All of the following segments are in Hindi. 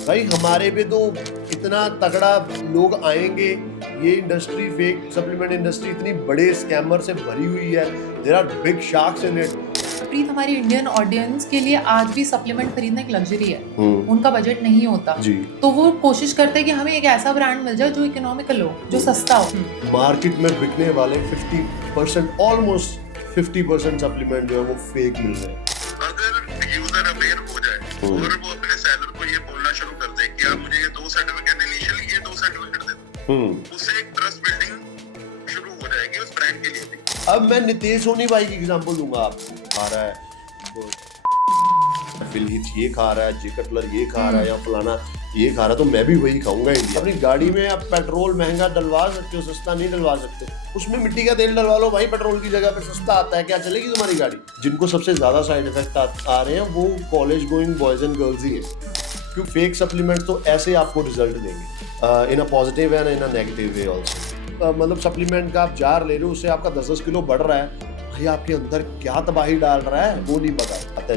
भाई हमारे पे तो इतना तगड़ा लोग आएंगे, ये इंडस्ट्री फेक सप्लीमेंट इंडस्ट्री इतनी बड़े स्कैमर से भरी हुई है, there are big sharks in it. Preet, हमारी इंडियन ऑडियंस के लिए आज भी सप्लीमेंट खरीदना एक लग्जरी है। उनका बजट नहीं होता जी। तो वो कोशिश करते हैं कि हमें एक ऐसा ब्रांड मिल जाए जो इकोनॉमिकल हो, जो सस्ता हो। मार्केट में बिकने वाले 50% ऑलमोस्ट 50% सप्लीमेंट जो है वो फेक मिल रहे हैं। अगर यूजर अवेयर हो जाए और वो अपने सेलर को ये बोलना शुरू कर दे कि आप मुझे ये 2 सर्टिफिकेट इनिशियली ये 2 सर्टिफिकेट दे दो, उससे एक ट्रस्ट बिल्डिंग शुरू हो जाएगी उस ब्रांड के लिए भी। अब मैं नितेश सोनी भाई की एग्जांपल दूंगा आपको। खा रहा है फिलहिच ये खा रहा है, जे कटलर ये खा रहा है या फलाना ये खा रहा है, तो मैं भी वही खाऊंगा इंडिया। अपनी गाड़ी में आप पेट्रोल महंगा डलवा सकते हो, सस्ता नहीं डलवा सकते। उसमें मिट्टी का तेल डलवा लो भाई, पेट्रोल की जगह पे सस्ता आता है, क्या चलेगी तुम्हारी गाड़ी। जिनको सबसे ज्यादा साइड इफेक्ट आ रहे हैं वो college going boys and girls ही हैं, क्योंकि फेक सप्लीमेंट तो ऐसे आपको रिजल्ट देंगे in a positive and in a negative way also. मतलब सप्लीमेंट का आप जार ले रहे हो, उससे आपका 10-10 किलो बढ़ रहा है, भाई आपके अंदर क्या तबाही डाल रहा है वो नहीं पता।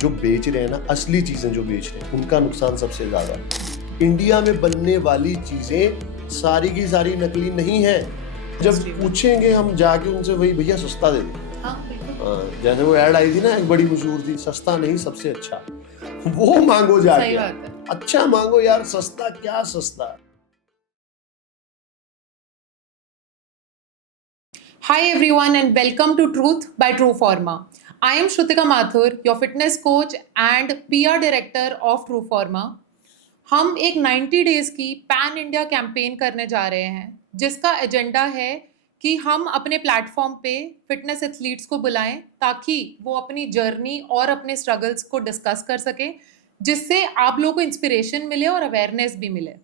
जो बेच रहे हैं ना, असली चीजें जो बेच रहे हैं उनका नुकसान सबसे ज्यादा है। इंडिया में बनने वाली चीजें सारी की सारी नकली नहीं है। जब पूछेंगे हम जाके उनसे, वही भैया सस्ता दे दो। जैसे वो ऐड आई थी ना, एक बड़ी मशहूर थी, सस्ता नहीं सबसे अच्छा, वो मांगो जाके। अच्छा मांगो यार, सस्ता क्या सस्ता। Hi everyone and welcome to Truth by Trueforma. I am Shrutika Mathur, your fitness coach and PR director of Trueforma. हम एक 90 डेज की पैन इंडिया कैंपेन करने जा रहे हैं, जिसका एजेंडा है कि हम अपने प्लेटफॉर्म पे फिटनेस एथलीट्स को बुलाएं ताकि वो अपनी जर्नी और अपने स्ट्रगल्स को डिस्कस कर सकें, जिससे आप लोगों को इंस्पिरेशन मिले और अवेयरनेस भी मिले।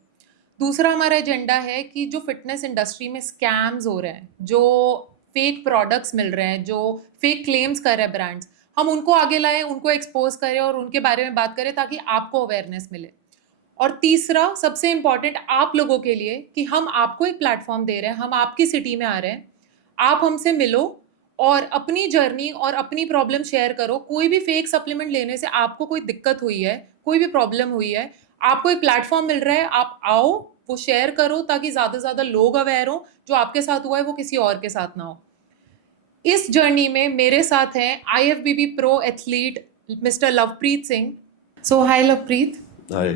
दूसरा हमारा एजेंडा है कि जो फिटनेस इंडस्ट्री में स्कैम्स हो रहे हैं, जो फेक प्रोडक्ट्स मिल रहे हैं, जो फेक क्लेम्स कर रहे हैं ब्रांड्स, हम उनको आगे लाएं, उनको एक्सपोज करें और उनके बारे में बात करें ताकि आपको अवेयरनेस मिले। और तीसरा सबसे इम्पॉर्टेंट आप लोगों के लिए कि हम आपको एक प्लेटफॉर्म दे रहे हैं, हम आपकी सिटी में आ रहे हैं, आप हमसे मिलो और अपनी जर्नी और अपनी प्रॉब्लम शेयर करो। कोई भी फेक सप्लीमेंट लेने से आपको कोई दिक्कत हुई है, कोई भी प्रॉब्लम हुई है, आपको एक प्लेटफॉर्म मिल रहा है, आप आओ, वो शेयर करो ताकि ज़्यादा से ज़्यादा लोग अवेयर हो। जो आपके साथ हुआ है वो किसी और के साथ ना हो। इस जर्नी में मेरे साथ हैं IFBB pro athlete mister Lovepreet Singh. So hi Lovepreet. Hi.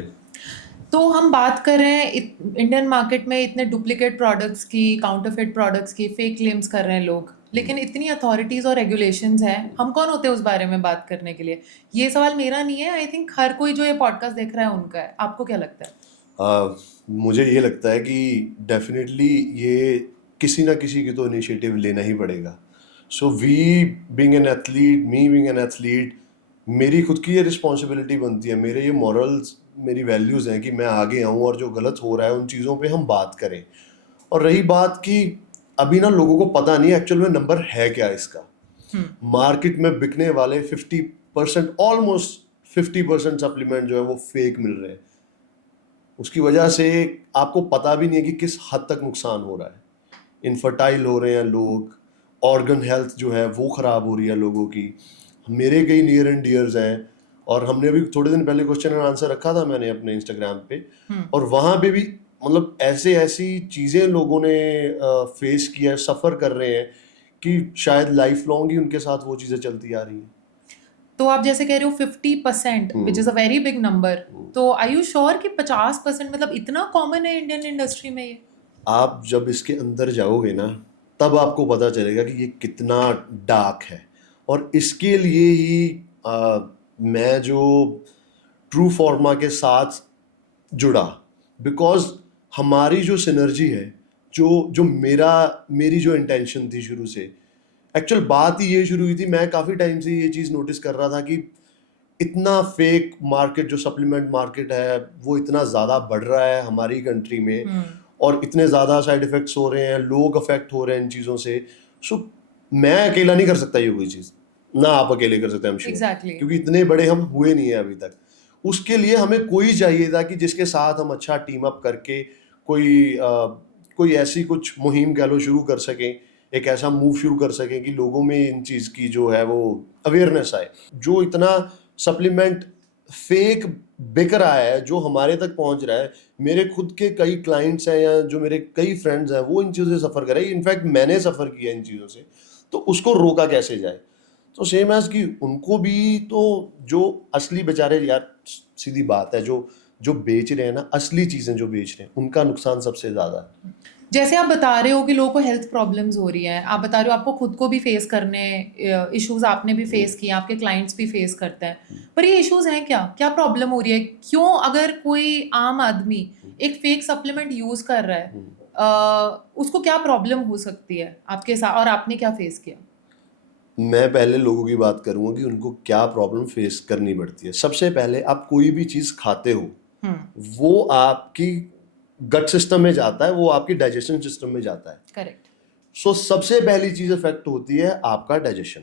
तो हम बात कर रहे हैं इंडियन मार्केट में इतने डुप्लीकेट प्रोडक्ट्स की, काउंटरफिट प्रोडक्ट्स की, फेक क्लेम्स कर रहे हैं लोग, लेकिन इतनी अथॉरिटीज़ और रेगुलेशंस हैं, हम कौन होते हैं उस बारे में बात करने के लिए। ये सवाल मेरा नहीं है, आई थिंक हर कोई जो ये पॉडकास्ट देख रहा है उनका है। आपको क्या लगता है? मुझे ये लगता है कि डेफिनेटली ये किसी ना किसी की तो इनिशिएटिव लेना ही पड़ेगा। So we being an athlete, me being an athlete, मेरी खुद की ये रिस्पॉन्सिबिलिटी बनती है, मेरे ये मॉरल्स, मेरी वैल्यूज़ हैं कि मैं आगे आऊँ और जो गलत हो रहा है उन चीज़ों पे हम बात करें। और रही बात कि अभी ना लोगों को पता नहीं एक्चुअल में नंबर है क्या इसका। मार्केट में बिकने वाले 50% ऑलमोस्ट 50% सप्लीमेंट जो है वो फेक मिल रहे हैं। उसकी वजह से आपको पता भी नहीं है कि किस हद तक नुकसान हो रहा है। इनफर्टाइल हो रहे हैं लोग, ऑर्गन हेल्थ जो है वो ख़राब हो रही है लोगों की। मेरे कई नियर एंड डियर्स हैं, और हमने अभी थोड़े दिन पहले क्वेश्चन एंड आंसर रखा था मैंने अपने इंस्टाग्राम पे, और वहाँ पे भी मतलब ऐसी चीज़ें लोगों ने फेस किया है, सफ़र कर रहे हैं कि शायद लाइफ लॉन्ग ही उनके साथ वो चीज़ें चलती आ रही हैं। तो आप जैसे कह रहे हो 50%, which is a very big number, तो आर यू श्योर कि 50% मतलब इतना कॉमन है इंडियन इंडस्ट्री में ये? आप जब इसके अंदर जाओगे ना, तब आपको पता चलेगा कि ये कितना डार्क है। और इसके लिए ही मैं जो ट्रू फॉर्मा के साथ जुड़ा, बिकॉज हमारी जो सिनर्जी है, जो मेरी जो इंटेंशन थी शुरू से, एक्चुअल बात ही ये शुरू हुई थी। मैं काफ़ी टाइम से ये चीज़ नोटिस कर रहा था कि इतना फेक मार्केट जो सप्लीमेंट मार्केट है वो इतना ज़्यादा बढ़ रहा है हमारी कंट्री में, और इतने ज़्यादा साइड इफ़ेक्ट्स हो रहे हैं, लोग अफेक्ट हो रहे हैं इन चीज़ों से। सो मैं अकेला नहीं कर सकता ये कोई चीज़, ना आप अकेले कर सकते हैं, Exactly. क्योंकि इतने बड़े हम हुए नहीं हैं अभी तक। उसके लिए हमें कोई चाहिए था कि जिसके साथ हम अच्छा टीम अप करके कोई ऐसी कुछ मुहिम कह लो शुरू कर सकें, एक ऐसा मूव शुरू कर सकें कि लोगों में इन चीज़ की जो है वो अवेयरनेस आए। जो इतना सप्लीमेंट फेक बिक रहा है, जो हमारे तक पहुंच रहा है, मेरे खुद के कई क्लाइंट्स हैं या जो मेरे कई फ्रेंड्स हैं वो इन चीज़ों से सफ़र कर रहे हैं, इनफैक्ट मैंने सफ़र किया इन चीज़ों से, तो उसको रोका कैसे जाए? तो सेम एज कि उनको भी तो जो असली बेचारे यार, सीधी बात है, जो जो बेच रहे हैं ना, असली चीज़ें जो बेच रहे हैं उनका नुकसान सबसे ज़्यादा है। जैसे आप बता रहे हो कि लोगों को हेल्थ प्रॉब्लम्स हो रही हैं, आप बता रहे हो आपको खुद को भी फेस करने, इश्यूज आपने भी फेस किए, आपके क्लाइंट्स भी फेस करते हैं, पर ये इश्यूज हैं क्या? क्या प्रॉब्लम हो रही है? क्यों अगर कोई आम आदमी एक फेक सप्लीमेंट यूज कर रहा है, उसको क्या प्रॉब्लम हो सकती है आपके साथ, और आपने क्या फेस किया? मैं पहले लोगों की बात करूंगा कि उनको क्या प्रॉब्लम फेस करनी पड़ती है। सबसे पहले आप कोई भी चीज़ खाते हो, वो आपकी गट सिस्टम में जाता है, वो आपकी डाइजेशन सिस्टम में जाता है। करेक्ट। सो सबसे पहली चीज़ इफेक्ट होती है आपका डाइजेशन।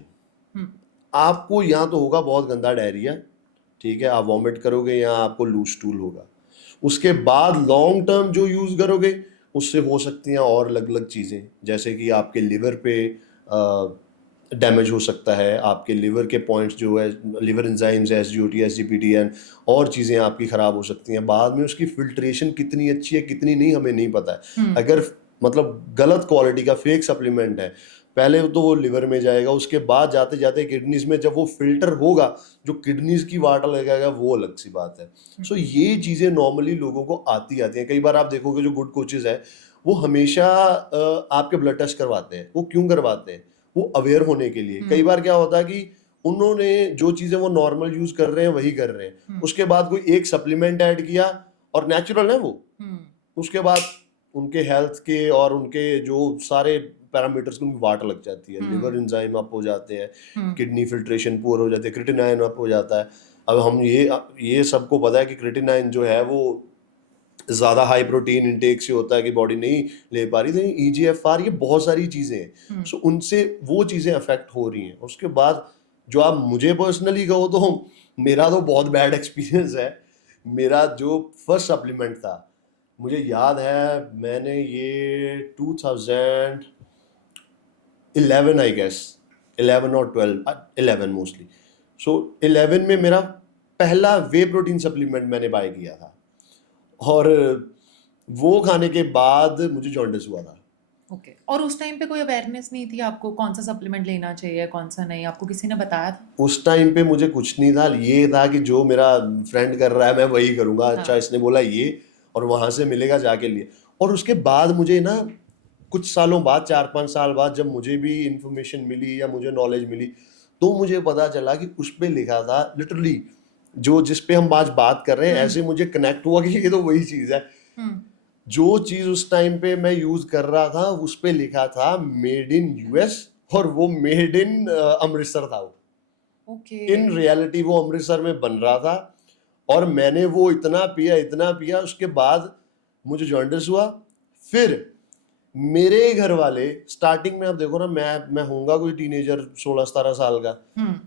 आपको या तो होगा बहुत गंदा डायरिया, ठीक है, आप वॉमिट करोगे या आपको लूज स्टूल होगा। उसके बाद लॉन्ग टर्म जो यूज़ करोगे उससे हो सकती हैं और अलग अलग चीज़ें, जैसे कि आपके लिवर पे डैमेज हो सकता है, आपके लिवर के पॉइंट्स जो है, लिवर एंजाइम्स, SGOT, SGPT और चीज़ें आपकी ख़राब हो सकती हैं। बाद में उसकी फिल्ट्रेशन कितनी अच्छी है कितनी नहीं हमें नहीं पता है। अगर मतलब गलत क्वालिटी का फेक सप्लीमेंट है, पहले तो वो लिवर में जाएगा, उसके बाद जाते जाते किडनीज में जब वो फिल्टर होगा, जो किडनीज की वाटर लगाएगा वो अलग सी बात है। सो ये चीज़ें नॉर्मली लोगों को आती हैं। कई बार आप देखोगे जो गुड कोचेज है वो हमेशा आपके ब्लड टेस्ट करवाते हैं। वो क्यों करवाते हैं? वो अवेयर होने के लिए। कई बार क्या होता है कि उन्होंने जो चीज़ें वो नॉर्मल यूज कर रहे हैं वही कर रहे हैं, उसके बाद कोई एक सप्लीमेंट ऐड किया और नेचुरल है वो, उसके बाद उनके हेल्थ के और उनके जो सारे पैरामीटर्स उनकी वाट लग जाती है, लिवर एंजाइम अप हो जाते हैं, किडनी फिल्ट्रेशन पुअर हो जाती है, क्रिएटिनाइन अप हो जाता है। अब हम ये सबको पता है कि क्रिएटिनाइन जो है वो ज़्यादा हाई प्रोटीन इंटेक से होता है कि बॉडी नहीं ले पा रही, तो EGFR, ये बहुत सारी चीज़ें हैं। सो उनसे वो चीज़ें अफेक्ट हो रही हैं। उसके बाद जो आप मुझे पर्सनली कहो तो मेरा तो बहुत बैड एक्सपीरियंस है। मेरा जो फर्स्ट सप्लीमेंट था, मुझे याद है मैंने ये 2011 आई गेस, 11 और 12, 11 मोस्टली। सो 11 में मेरा पहला वे प्रोटीन सप्लीमेंट मैंने बाय किया था, और वो खाने के बाद मुझे जॉन्डिस हुआ था। ओके। और उस टाइम पे कोई अवेयरनेस नहीं थी आपको कौन सा सप्लीमेंट लेना चाहिए कौन सा नहीं? आपको किसी ने बताया था? उस टाइम पे मुझे कुछ नहीं था, ये था कि जो मेरा फ्रेंड कर रहा है मैं वही करूँगा। अच्छा, इसने बोला ये, और वहाँ से मिलेगा जाके लिए। और उसके बाद मुझे ना कुछ सालों बाद, 4-5 साल बाद, जब मुझे भी इंफॉर्मेशन मिली या मुझे नॉलेज मिली, तो मुझे पता चला कि उस पे लिखा था लिटरली, जो जिस पे हम आज बात कर रहे हैं, ऐसे मुझे कनेक्ट हुआ कि ये तो वही चीज़ है। जो चीज़ उस टाइम पे मैं यूज़ कर रहा था उस पे लिखा था मेड इन US, और वो मेड इन अमृतसर था। वो ओके। इन रियलिटी वो अमृतसर में बन रहा था, और मैंने वो इतना पिया, उसके बाद मुझे जॉन्डिस हुआ। फिर मेरे घर वाले स्टार्टिंग में, आप देखो ना, मैं होऊंगा कोई टीनेजर 16-17 साल का,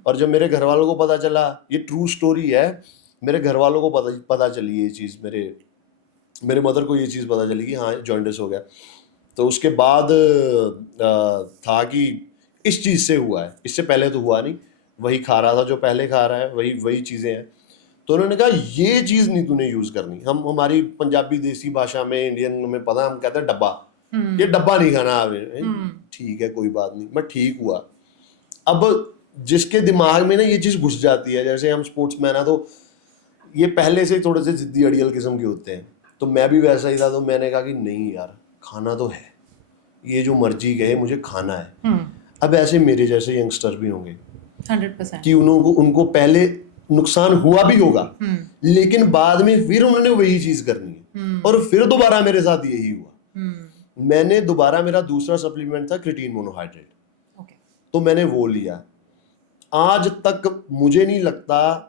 और जब मेरे घर वालों को पता चला, ये ट्रू स्टोरी है, मेरे घर वालों को पता चली ये चीज़, मेरे मदर को ये चीज़ पता चली कि हाँ जॉन्डिस हो गया, तो उसके बाद था कि इस चीज़ से हुआ है, इससे पहले तो हुआ नहीं, वही खा रहा था जो पहले खा रहा है, वही चीज़ें हैं। तो उन्होंने कहा ये चीज़ नहीं तूने यूज़ करनी। हम हमारी पंजाबी देसी भाषा में, इंडियन में पता, हम कहते हैं डब्बा, ये डब्बा नहीं खाना आपने। ठीक है, कोई बात नहीं, मैं ठीक हुआ। अब जिसके दिमाग में ना ये चीज़ घुस जाती है, जैसे हम स्पोर्ट्समैन है तो ये पहले से थोड़े से जिद्दी अड़ियल किस्म के होते हैं, तो मैं भी वैसा ही था। तो मैंने कहा कि नहीं यार, खाना तो है, ये जो मर्जी कहे मुझे खाना है। अब ऐसे मेरे जैसे यंगस्टर भी होंगे 100% कि उनको पहले नुकसान हुआ भी होगा, लेकिन बाद में फिर उन्होंने वही चीज करनी है, और फिर दोबारा मेरे साथ यही हुआ। मैंने दोबारा, मेरा दूसरा सप्लीमेंट था क्रिएटिन मोनोहाइड्रेट, तो मैंने वो लिया। आज तक मुझे नहीं लगता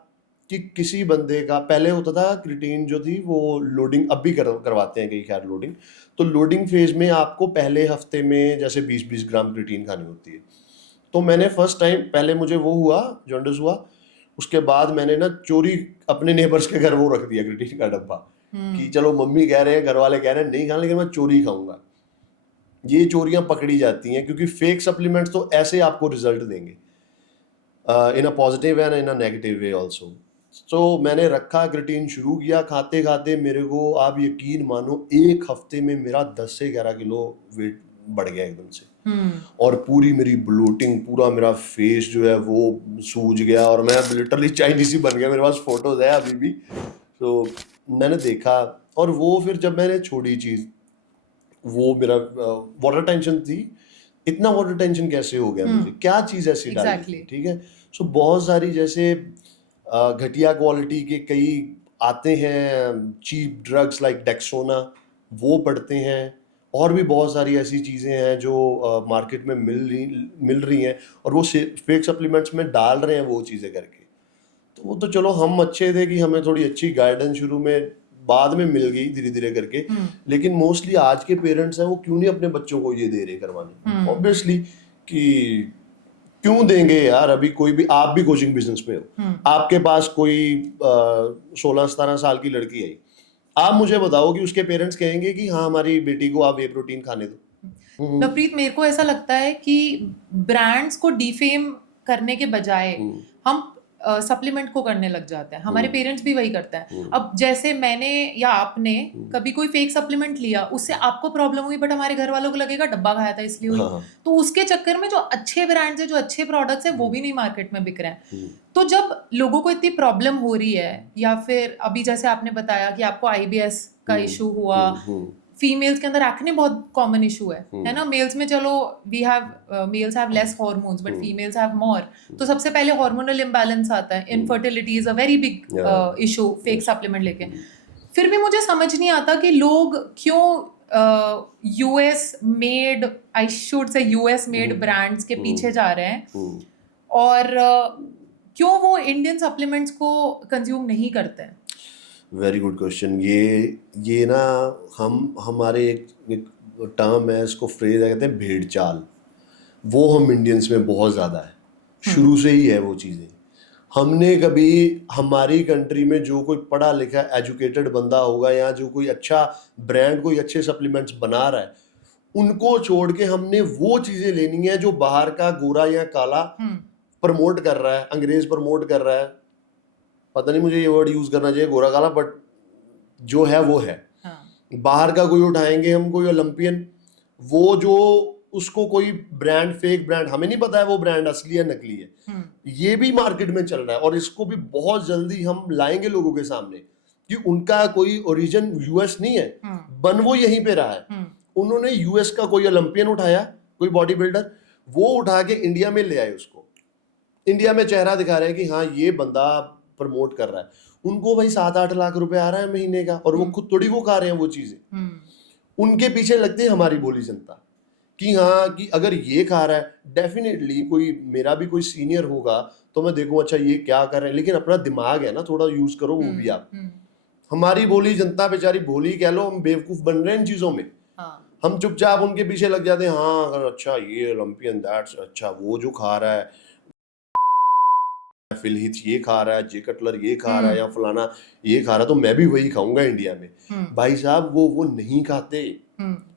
कि किसी बंदे का, पहले होता था क्रिएटिन जो थी वो लोडिंग, अब भी करवाते हैं कई खैर लोडिंग, तो लोडिंग फेज में आपको पहले हफ्ते में जैसे 20-20 ग्राम क्रिएटिन खानी होती है। तो मैंने फर्स्ट टाइम, पहले मुझे वो हुआ, जॉन्डिस हुआ, उसके बाद मैंने ना चोरी अपने नेबर्स के घर वो रख दिया क्रिएटिन का डब्बा, कि चलो मम्मी कह रहे हैं, घर वाले कह रहे हैं नहीं खाना, लेकिन मैं चोरी खाऊंगा। ये चोरियां पकड़ी जाती हैं, क्योंकि फेक सप्लीमेंट्स तो ऐसे आपको रिजल्ट देंगे, in a positive and in a negative way also. तो मैंने रखा, क्रिएटिन शुरू किया, खाते खाते मेरे को, आप यकीन मानो, 1 हफ्ते में मेरा 10 से 11 किलो वेट बढ़ गया एकदम से। और पूरी मेरी ब्लोटिंग, पूरा मेरा फेस जो है वो सूज गया, और मैं लिटरली चाइनीज ही बन गया। मेरे पास फोटोज है अभी भी। तो मैंने देखा, और वो फिर जब मैंने छोड़ी चीज़, वो मेरा वाटर टेंशन थी। इतना वाटर टेंशन कैसे हो गया मुझे, क्या चीज़ ऐसी डाली थी, Exactly. ठीक है। सो बहुत सारी जैसे घटिया क्वालिटी के कई आते हैं चीप ड्रग्स लाइक डेक्सोना, वो पड़ते हैं, और भी बहुत सारी ऐसी चीज़ें हैं जो मार्केट में मिल रही हैं, और वो फेक सप्लीमेंट्स में डाल रहे हैं वो चीज़ें करके। तो वो तो चलो हम अच्छे थे कि हमें थोड़ी अच्छी गाइडेंस शुरू में, बाद में मिल गई धीरे धीरे करके। लेकिन मोस्टली आज के पेरेंट्स हैं, वो क्यों नहीं अपने बच्चों को ये दे रहे करवाने, ऑब्वियसली कि क्यों देंगे यार। अभी कोई भी, आप भी कोचिंग बिजनेस में हो, आपके पास कोई 16-17 साल की लड़की आई, आप मुझे बताओ कि उसके पेरेंट्स कहेंगे कि हाँ हमारी बेटी को आप वे प्रोटीन खाने दो। नवप्रीत, मेरे को ऐसा लगता है कि ब्रांड्स को डिफेम करने के बजाय हम सप्लीमेंट को करने लग जाते हैं। हमारे पेरेंट्स भी वही करते हैं। अब जैसे मैंने या आपने कभी कोई फेक सप्लीमेंट लिया, उससे आपको प्रॉब्लम हुई, बट हमारे घर वालों को लगेगा डब्बा खाया था इसलिए हुई। तो उसके चक्कर में जो अच्छे ब्रांड्स है, जो अच्छे प्रोडक्ट्स है, वो भी नहीं मार्केट में बिक रहे हैं। तो जब लोगों को इतनी प्रॉब्लम हो रही है, या फिर अभी जैसे आपने बताया कि आपको IBS का इशू हुआ, फीमेल्स के अंदर एक्ने बहुत कॉमन इशू है ना। मेल्स में चलो males have less hormones, but females have more. तो सबसे पहले हार्मोनल इम्बैलेंस आता है। Infertility is a very big issue fake supplement लेके। फिर भी मुझे समझ नहीं आता कि लोग क्यों US made, I should say US made brands के पीछे जा रहे हैं, और क्यों वो इंडियन सप्लीमेंट्स को कंज्यूम नहीं करते हैं। Very good question. ये ना, हमारे एक टर्म है, इसको फ्रेज है, कहते हैं भेड़ चाल। वो हम इंडियंस में बहुत ज़्यादा है, शुरू से ही है वो चीज़ें। हमने कभी, हमारी कंट्री में जो कोई पढ़ा लिखा एजुकेटेड बंदा होगा, या जो कोई अच्छा ब्रांड, कोई अच्छे सप्लीमेंट्स बना रहा है, उनको छोड़ के हमने वो चीज़ें लेनी है जो बाहर का गोरा या काला प्रमोट कर रहा है, अंग्रेज प्रमोट कर रहा है। पता नहीं मुझे ये वर्ड यूज करना चाहिए, गोरा काला, बट जो है वो है। बाहर का कोई उठाएंगे हम, कोई ओलंपियन, वो जो उसको कोई ब्रांड, फेक ब्रांड, हमें नहीं पता है वो ब्रांड असली है नकली है। ये भी मार्केट में चल रहा है, और इसको भी बहुत जल्दी हम लाएंगे लोगों के सामने कि उनका कोई ओरिजिन US नहीं है, बन वो यहीं पे रहा है। उन्होंने US का कोई ओलंपियन उठाया, कोई बॉडी बिल्डर, वो उठा के इंडिया में ले आए, उसको इंडिया में चेहरा दिखा रहे हैं कि हाँ ये बंदा प्रमोट कर रहा है। उनको भाई 7-8 लाख रुपए आ रहा है महीने का, और वो खुद थोड़ी वो खा रहे हैं वो चीजें। उनके पीछे लगते है हमारी बोली जनता कि हाँ, कि अगर ये खा रहा है, डेफिनेटली कोई, मेरा भी कोई सीनियर होगा तो मैं देखूं अच्छा ये क्या कर रहे हैं, लेकिन अपना दिमाग है ना, थोड़ा यूज करो वो भी आप। हमारी बोली जनता बेचारी, भोली कह लो, हम बेवकूफ बन रहे हैं इन चीजों में। हम चुपचाप उनके पीछे लग जाते हैं। हाँ अगर अच्छा ये ओलंपियन, दैट्स अच्छा, वो जो खा रहा है, फिल हिच ये खा रहा है, जे कटलर ये खा रहा है, या फलाना ये खा रहा है, तो मैं भी वही खाऊंगा इंडिया में। भाई साहब वो नहीं खाते।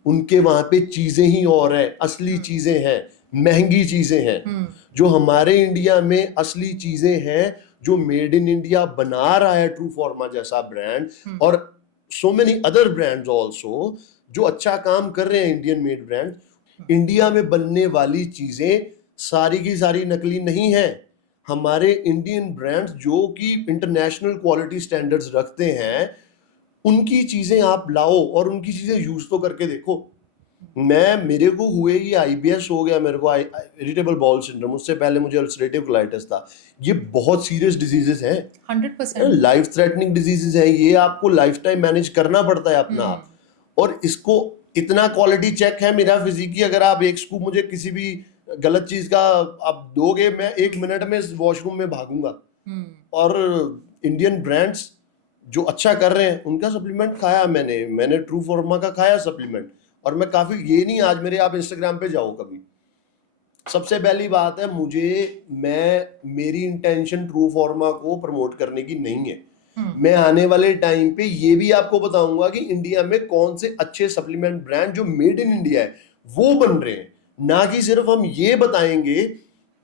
उनके वहां पे चीजें ही और है, असली चीजें हैं, महंगी चीजें हैं। जो हमारे इंडिया में असली चीजें हैं, जो मेड इन इंडिया बना रहा है ट्रू फॉर्मा जैसा ब्रांड, और so many other brands also जो अच्छा काम कर रहे हैं, इंडियन मेड ब्रांड। इंडिया में बनने वाली चीजें सारी की सारी नकली नहीं है। हमारे इंडियन ब्रांड्स जो कि इंटरनेशनल क्वालिटी स्टैंडर्ड्स रखते हैं, उनकी चीजें आप लाओ और उनकी चीजें यूज तो करके देखो। मेरे को हुए ये IBS हो गया, मेरे को इरिटेबल बाउल सिंड्रोम, उससे पहले मुझे अल्सरेटिव कोलाइटिस था। ये बहुत सीरियस डिजीजेस हैं, 100% लाइफ थ्रेटनिंग डिजीजेस हैं। ये आपको लाइफ टाइम मैनेज करना पड़ता है अपना आप। और इसको इतना क्वालिटी चेक है मेरा फिजिक की, अगर आप एक स्कूप मुझे किसी भी गलत चीज का आप दोगे, मैं 1 मिनट में वॉशरूम में भागूंगा। और इंडियन ब्रांड्स जो अच्छा कर रहे हैं, उनका सप्लीमेंट खाया मैंने ट्रू फॉर्मा का खाया सप्लीमेंट, और मैं काफी, ये नहीं आज मेरे आप इंस्टाग्राम पे जाओ कभी, सबसे पहली बात है, मेरी इंटेंशन ट्रू फॉर्मा को प्रमोट करने की नहीं है। मैं आने वाले टाइम पे ये भी आपको बताऊंगा कि इंडिया में कौन से अच्छे सप्लीमेंट ब्रांड जो मेड इन इंडिया है वो बन रहे हैं, ना कि सिर्फ हम ये बताएंगे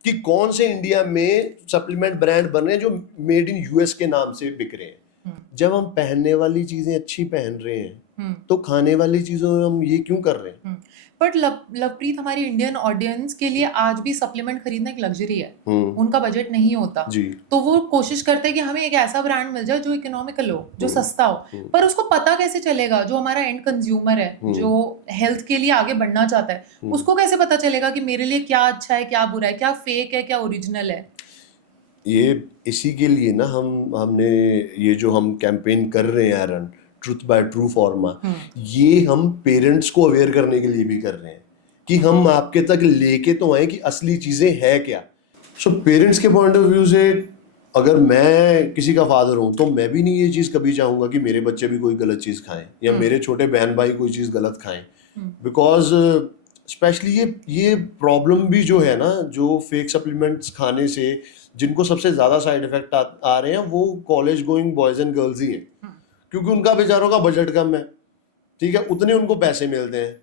कि कौन से इंडिया में सप्लीमेंट ब्रांड बन रहे हैं जो मेड इन यूएस के नाम से बिक रहे हैं। जब हम पहनने वाली चीजें अच्छी पहन रहे हैं तो खाने वाली चीजों में हम ये क्यों कर रहे हैं? बट लवप्रीत, हमारी इंडियन ऑडियंस के लिए आज भी सप्लीमेंट खरीदना एक लग्जरी है। उनका बजट नहीं होता जी। तो वो कोशिश करते हैं कि हमें एक ऐसा ब्रांड मिल जाए जो इकोनॉमिकल हो, जो सस्ता हो। पर उसको पता कैसे चलेगा, जो हमारा एंड कंज्यूमर है, जो हेल्थ के लिए आगे बढ़ना चाहता है, उसको कैसे पता चलेगा कि मेरे लिए क्या अच्छा है, क्या बुरा है, क्या फेक है, क्या ओरिजिनल है? ये इसी के लिए ना हमने ये जो हम कैंपेन कर रहे हैं रन ट्रूथ बाय ट्रू फॉर्मा, ये हम पेरेंट्स को अवेयर करने के लिए भी कर रहे हैं कि हम आपके तक लेके तो आए कि असली चीजें है क्या। सो पेरेंट्स के पॉइंट ऑफ व्यू से अगर मैं किसी का फादर हूं तो मैं भी नहीं ये चीज कभी चाहूंगा कि मेरे बच्चे भी कोई गलत चीज खाएं या मेरे छोटे बहन भाई कोई चीज गलत खाएं, बिकॉज स्पेशली ये प्रॉब्लम भी जो है ना, जो फेक सप्लीमेंट्स खाने से जिनको सबसे ज्यादा साइड इफेक्ट आ रहे हैं वो college going boys and girls ही हैं, क्योंकि उनका बेचारों का बजट कम है, ठीक है, उतने उनको पैसे मिलते हैं।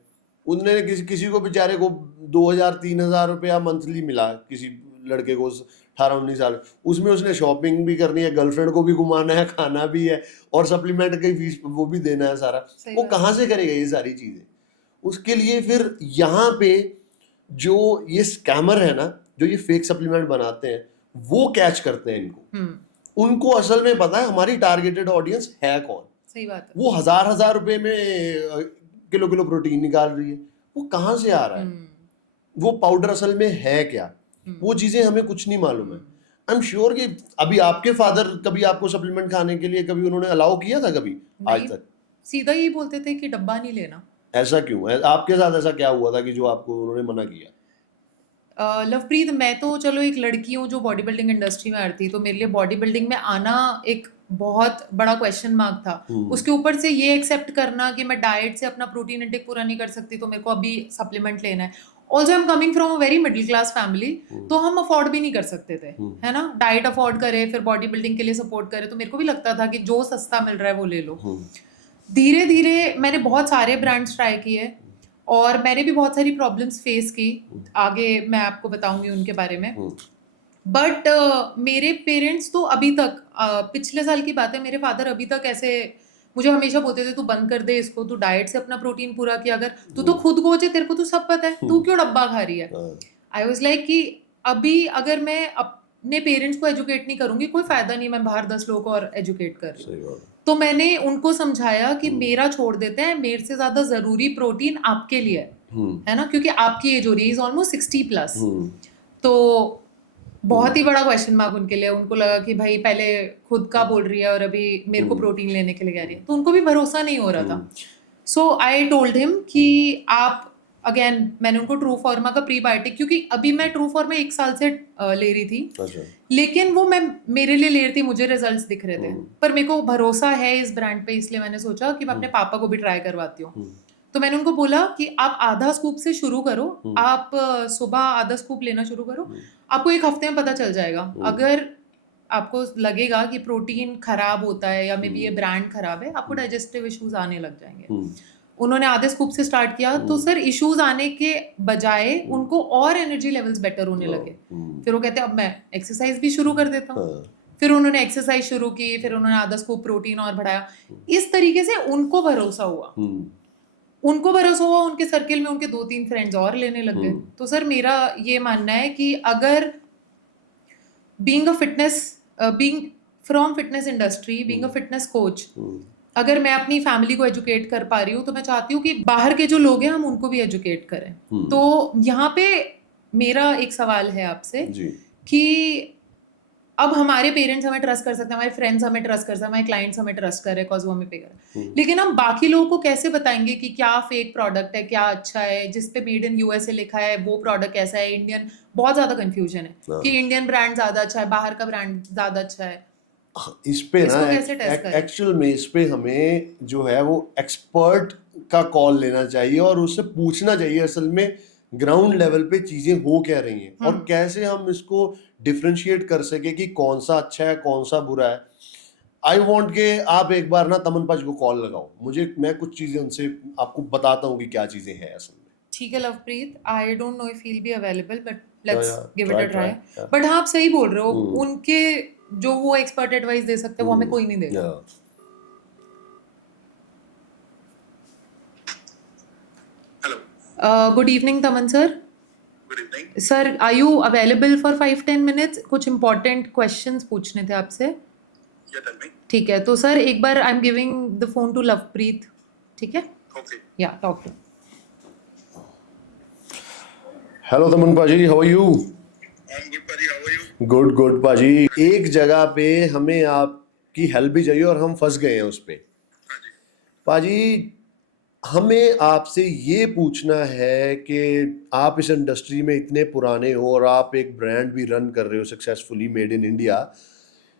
उन्होंने किसी को बेचारे को 2000-3000 रुपया मंथली मिला, किसी लड़के को 18-19 साल, उसमें उसने शॉपिंग भी करनी है, गर्लफ्रेंड को भी घुमाना है, खाना भी है और सप्लीमेंट की फीस वो भी देना है सारा। वो कहाँ से करेगा ये सारी चीजें? उसके लिए फिर यहाँ पे जो ये स्कैमर है ना, जो ये फेक सप्लीमेंट बनाते हैं, वो कैच करते हैं इनको। उनको असल में पता है हमारी टारगेटेड ऑडियंस है कौन। सही बात है। वो 1000 रुपए में किलो प्रोटीन निकाल रही है, वो कहाँ से आ रहा है, वो पाउडर असल में है क्या, वो चीजें हमें कुछ नहीं मालूम है। आई एम श्योर कि अभी आपके फादर कभी आपको सप्लीमेंट खाने के लिए कभी उन्होंने अलाउ किया था कभी आज तक? सीधा यही बोलते थे कि डब्बा नहीं लेना। ऐसा क्यों है? आपके साथ ऐसा क्या हुआ था कि जो आपको उन्होंने मना किया? लवप्रीत, मैं तो चलो एक लड़की हूँ जो बॉडी बिल्डिंग इंडस्ट्री में आती, तो मेरे लिए बॉडी बिल्डिंग में आना एक बहुत बड़ा क्वेश्चन मार्क था। उसके ऊपर से ये एक्सेप्ट करना कि मैं डाइट से अपना प्रोटीन इंटेक पूरा नहीं कर सकती, तो मेरे को अभी सप्लीमेंट लेना है। Also I am coming from a very middle class family, तो हम अफोर्ड भी नहीं कर सकते थे, है ना, डाइट अफोर्ड करे फिर बॉडी बिल्डिंग के लिए सपोर्ट करे, तो मेरे को भी लगता था कि जो सस्ता मिल रहा है वो ले लो। धीरे धीरे मैंने बहुत सारे ब्रांड्स ट्राई किए और मैंने भी बहुत सारी प्रॉब्लम्स फेस की, आगे मैं आपको बताऊंगी उनके बारे में। बट मेरे पेरेंट्स तो अभी तक, पिछले साल की बात है, मेरे फादर अभी तक ऐसे मुझे हमेशा बोलते थे, तू बंद कर दे इसको, तू डाइट से अपना प्रोटीन पूरा किया अगर, तू तो खुद कोच है, तेरे को तो सब पता है, तू क्यों डब्बा खा रही है। आई वाज लाइक कि अभी अगर मैं अपने पेरेंट्स को एजुकेट नहीं करूंगी, कोई फायदा नहीं, मैं बाहर 10 लोगों को और एजुकेट कर रही हूँ। तो मैंने उनको समझाया कि मेरा छोड़ देते हैं, मेरे से ज्यादा जरूरी प्रोटीन आपके लिए है ना, क्योंकि आपकी एज हो रही है, इज ऑलमोस्ट 60+। तो बहुत ही बड़ा क्वेश्चन मार्क उनके लिए। उनको लगा कि भाई पहले खुद का बोल रही है और अभी मेरे को प्रोटीन लेने के लिए कह रही है, तो उनको भी भरोसा नहीं हो रहा था। सो आई टोल्ड हिम कि आप अगेन, मैंने उनको ट्रू फॉर्मा का प्रीबायोटिक, क्योंकि अभी मैं ट्रू फॉर्मा 1 साल से ले रही थी, लेकिन वो मैं मेरे लिए ले रही थी, मुझे रिजल्ट्स दिख रहे थे, पर मेरे को भरोसा है इस ब्रांड पे, इसलिए मैंने सोचा कि मैं अपने पापा को भी ट्राई करवाती हूँ। तो मैंने उनको बोला कि आप आधा स्कूप से शुरू करो, आप सुबह आधा स्कूप लेना शुरू करो, आपको 1 हफ्ते में पता चल जाएगा। अगर आपको लगेगा कि प्रोटीन खराब होता है या मे बी ये ब्रांड खराब है, आपको डाइजेस्टिव इश्यूज आने लग जाएंगे। उन्होंने आधे स्कूप से स्टार्ट किया, तो सर इश्यूज आने के बजाय उनको और एनर्जी लेवल्स बेटर होने लगे। फिर वो कहते अब मैं एक्सरसाइज भी शुरू कर देता हूँ। फिर उन्होंने एक्सरसाइज शुरू की, फिर उन्होंने आधा स्कूप प्रोटीन और बढ़ाया। इस तरीके से उनको भरोसा हुआ, उनके सर्किल में उनके 2-3 फ्रेंड्स और लेने लग गए। तो सर मेरा ये मानना है कि अगर being from fitness industry, being a fitness coach, अगर मैं अपनी फैमिली को एजुकेट कर पा रही हूँ, तो मैं चाहती हूँ कि बाहर के जो लोग हैं हम उनको भी एजुकेट करें। तो यहाँ पे मेरा एक सवाल है आपसे कि अब हमारे पेरेंट्स हमें ट्रस्ट कर सकते हैं, हमारे फ्रेंड्स हमें ट्रस्ट कर सकते हैं, हमारे क्लाइंट्स हमें ट्रस्ट कर रहे हैं, कॉज वो हमें पे कर रहे हैं, लेकिन हम बाकी लोगों को कैसे बताएंगे कि क्या फेक प्रोडक्ट है, क्या अच्छा है, जिस पे मेड इन यूएसए लिखा है वो प्रोडक्ट कैसा है, इंडियन, बहुत ज्यादा कंफ्यूजन है कि इंडियन ब्रांड ज्यादा अच्छा है, बाहर का ब्रांड ज्यादा अच्छा है। इस पे ना एक्चुअल में इस पे हमें जो है वो एक्सपर्ट का कॉल लेना चाहिए और उससे पूछना चाहिए असल में ग्राउंड लेवल पे चीजें हो क्या रही हैं और कैसे हम इसको डिफरेंशिएट कर सके कि कौन सा अच्छा है कौन सा बुरा है। आई वांट के आप एक बार ना तमन पाजी को कॉल लगाओ, मैं कुछ चीजें उनसे आपको बताता हूँ कि क्या चीजें हैं असल में। ठीक है लवप्रीत, आई don't know if he will be available, but let's yeah, give it a try, try. yeah. But हाँ, आप सही बोल रहे हो. उनके जो वो एक्सपर्ट एडवाइस दे सकते हैं वो हमें कोई नहीं देगा. Yeah. Hello, good evening Taman sir. Good evening. Sir, are you available for 5-10 minutes? कुछ इंपॉर्टेंट क्वेश्चंस पूछने थे आपसे. या टेल मी. ठीक है, तो सर एक बार I am giving the phone to Lovepreet. ठीक है, okay. Yeah talk to. Hello Taman पाजी, how are you? I am good पाजी, how are you? Good good पाजी. एक जगह पे हमें आपकी हेल्प भी चाहिए और हम फंस गए हैं उस पे. हाँ जी. पाजी, हमें आपसे ये पूछना है कि आप इस इंडस्ट्री में इतने पुराने हो और आप एक ब्रांड भी रन कर रहे हो सक्सेसफुली, मेड इन इंडिया.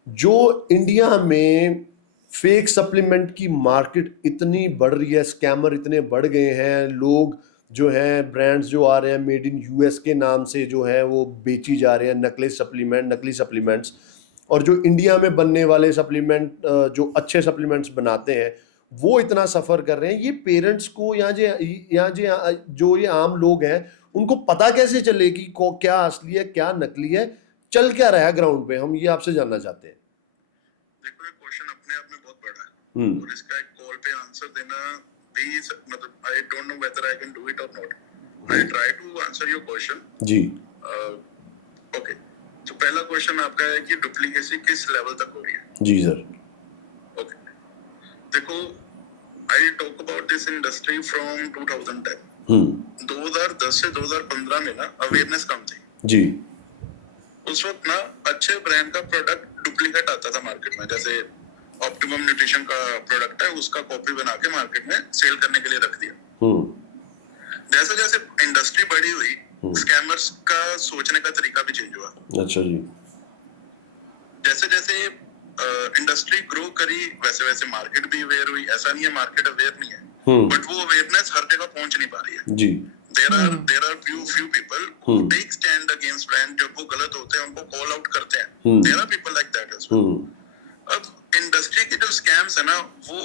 जो इंडिया में फेक सप्लीमेंट की मार्केट इतनी बढ़ रही है, स्कैमर इतने बढ़ गए हैं, लोग जो हैं ब्रांड्स जो आ रहे हैं मेड इन यूएस के नाम से जो है वो बेची जा रहे हैं, नकली सप्लीमेंट्स. और जो इंडिया में बनने वाले सप्लीमेंट जो अच्छे सप्लीमेंट्स बनाते हैं वो इतना सफ़र कर रहे हैं. ये पेरेंट्स को जो ये आम लोग हैं उनको पता कैसे चले कि क्या असली है क्या नकली है, चल क्या रहा है ग्राउंड पे? हम ये आपसे जानना चाहते हैं. देखो, ये क्वेश्चन अपने आप में बहुत बड़ा है और इसका एक कॉल पे आंसर देना भी, मतलब I don't know whether I can do it or not. I try to answer your question. जी. ओके. तो पहला क्वेश्चन आपका है कि डुप्लीकेसी किस लेवल तक हो रही है. जी सर. ओके. देखो, I talk about this industry from 2010. 2010 से 2015 में ना अवेयरनेस कम थी जी. उस वक्त ना अच्छे ब्रांड का प्रोडक्ट डुप्लीकेट आता था मार्केट में. जैसे ऑप्टिमम न्यूट्रिशन का प्रोडक्ट है, उसका कॉपी बना के मार्केट में सेल करने के लिए रख दिया. जैसे जैसे इंडस्ट्री बड़ी हुई, स्कैमर्स का सोचने का तरीका भी चेंज हुआ. अच्छा जी. जैसे जैसे इंडस्ट्री ग्रो करी वैसे वैसे मार्केट भी अवेयर हुई. ऐसा नहीं है मार्केट अवेयर नहीं है, बट वो अवेयरनेस हर जगह पहुंच नहीं पा रही है जी. there are few people who take stand against brand. जब वो गलत होते हैं उनको कॉल आउट करते हैं. there are people like that as well. अब इंडस्ट्री के जो स्कैम्स है ना वो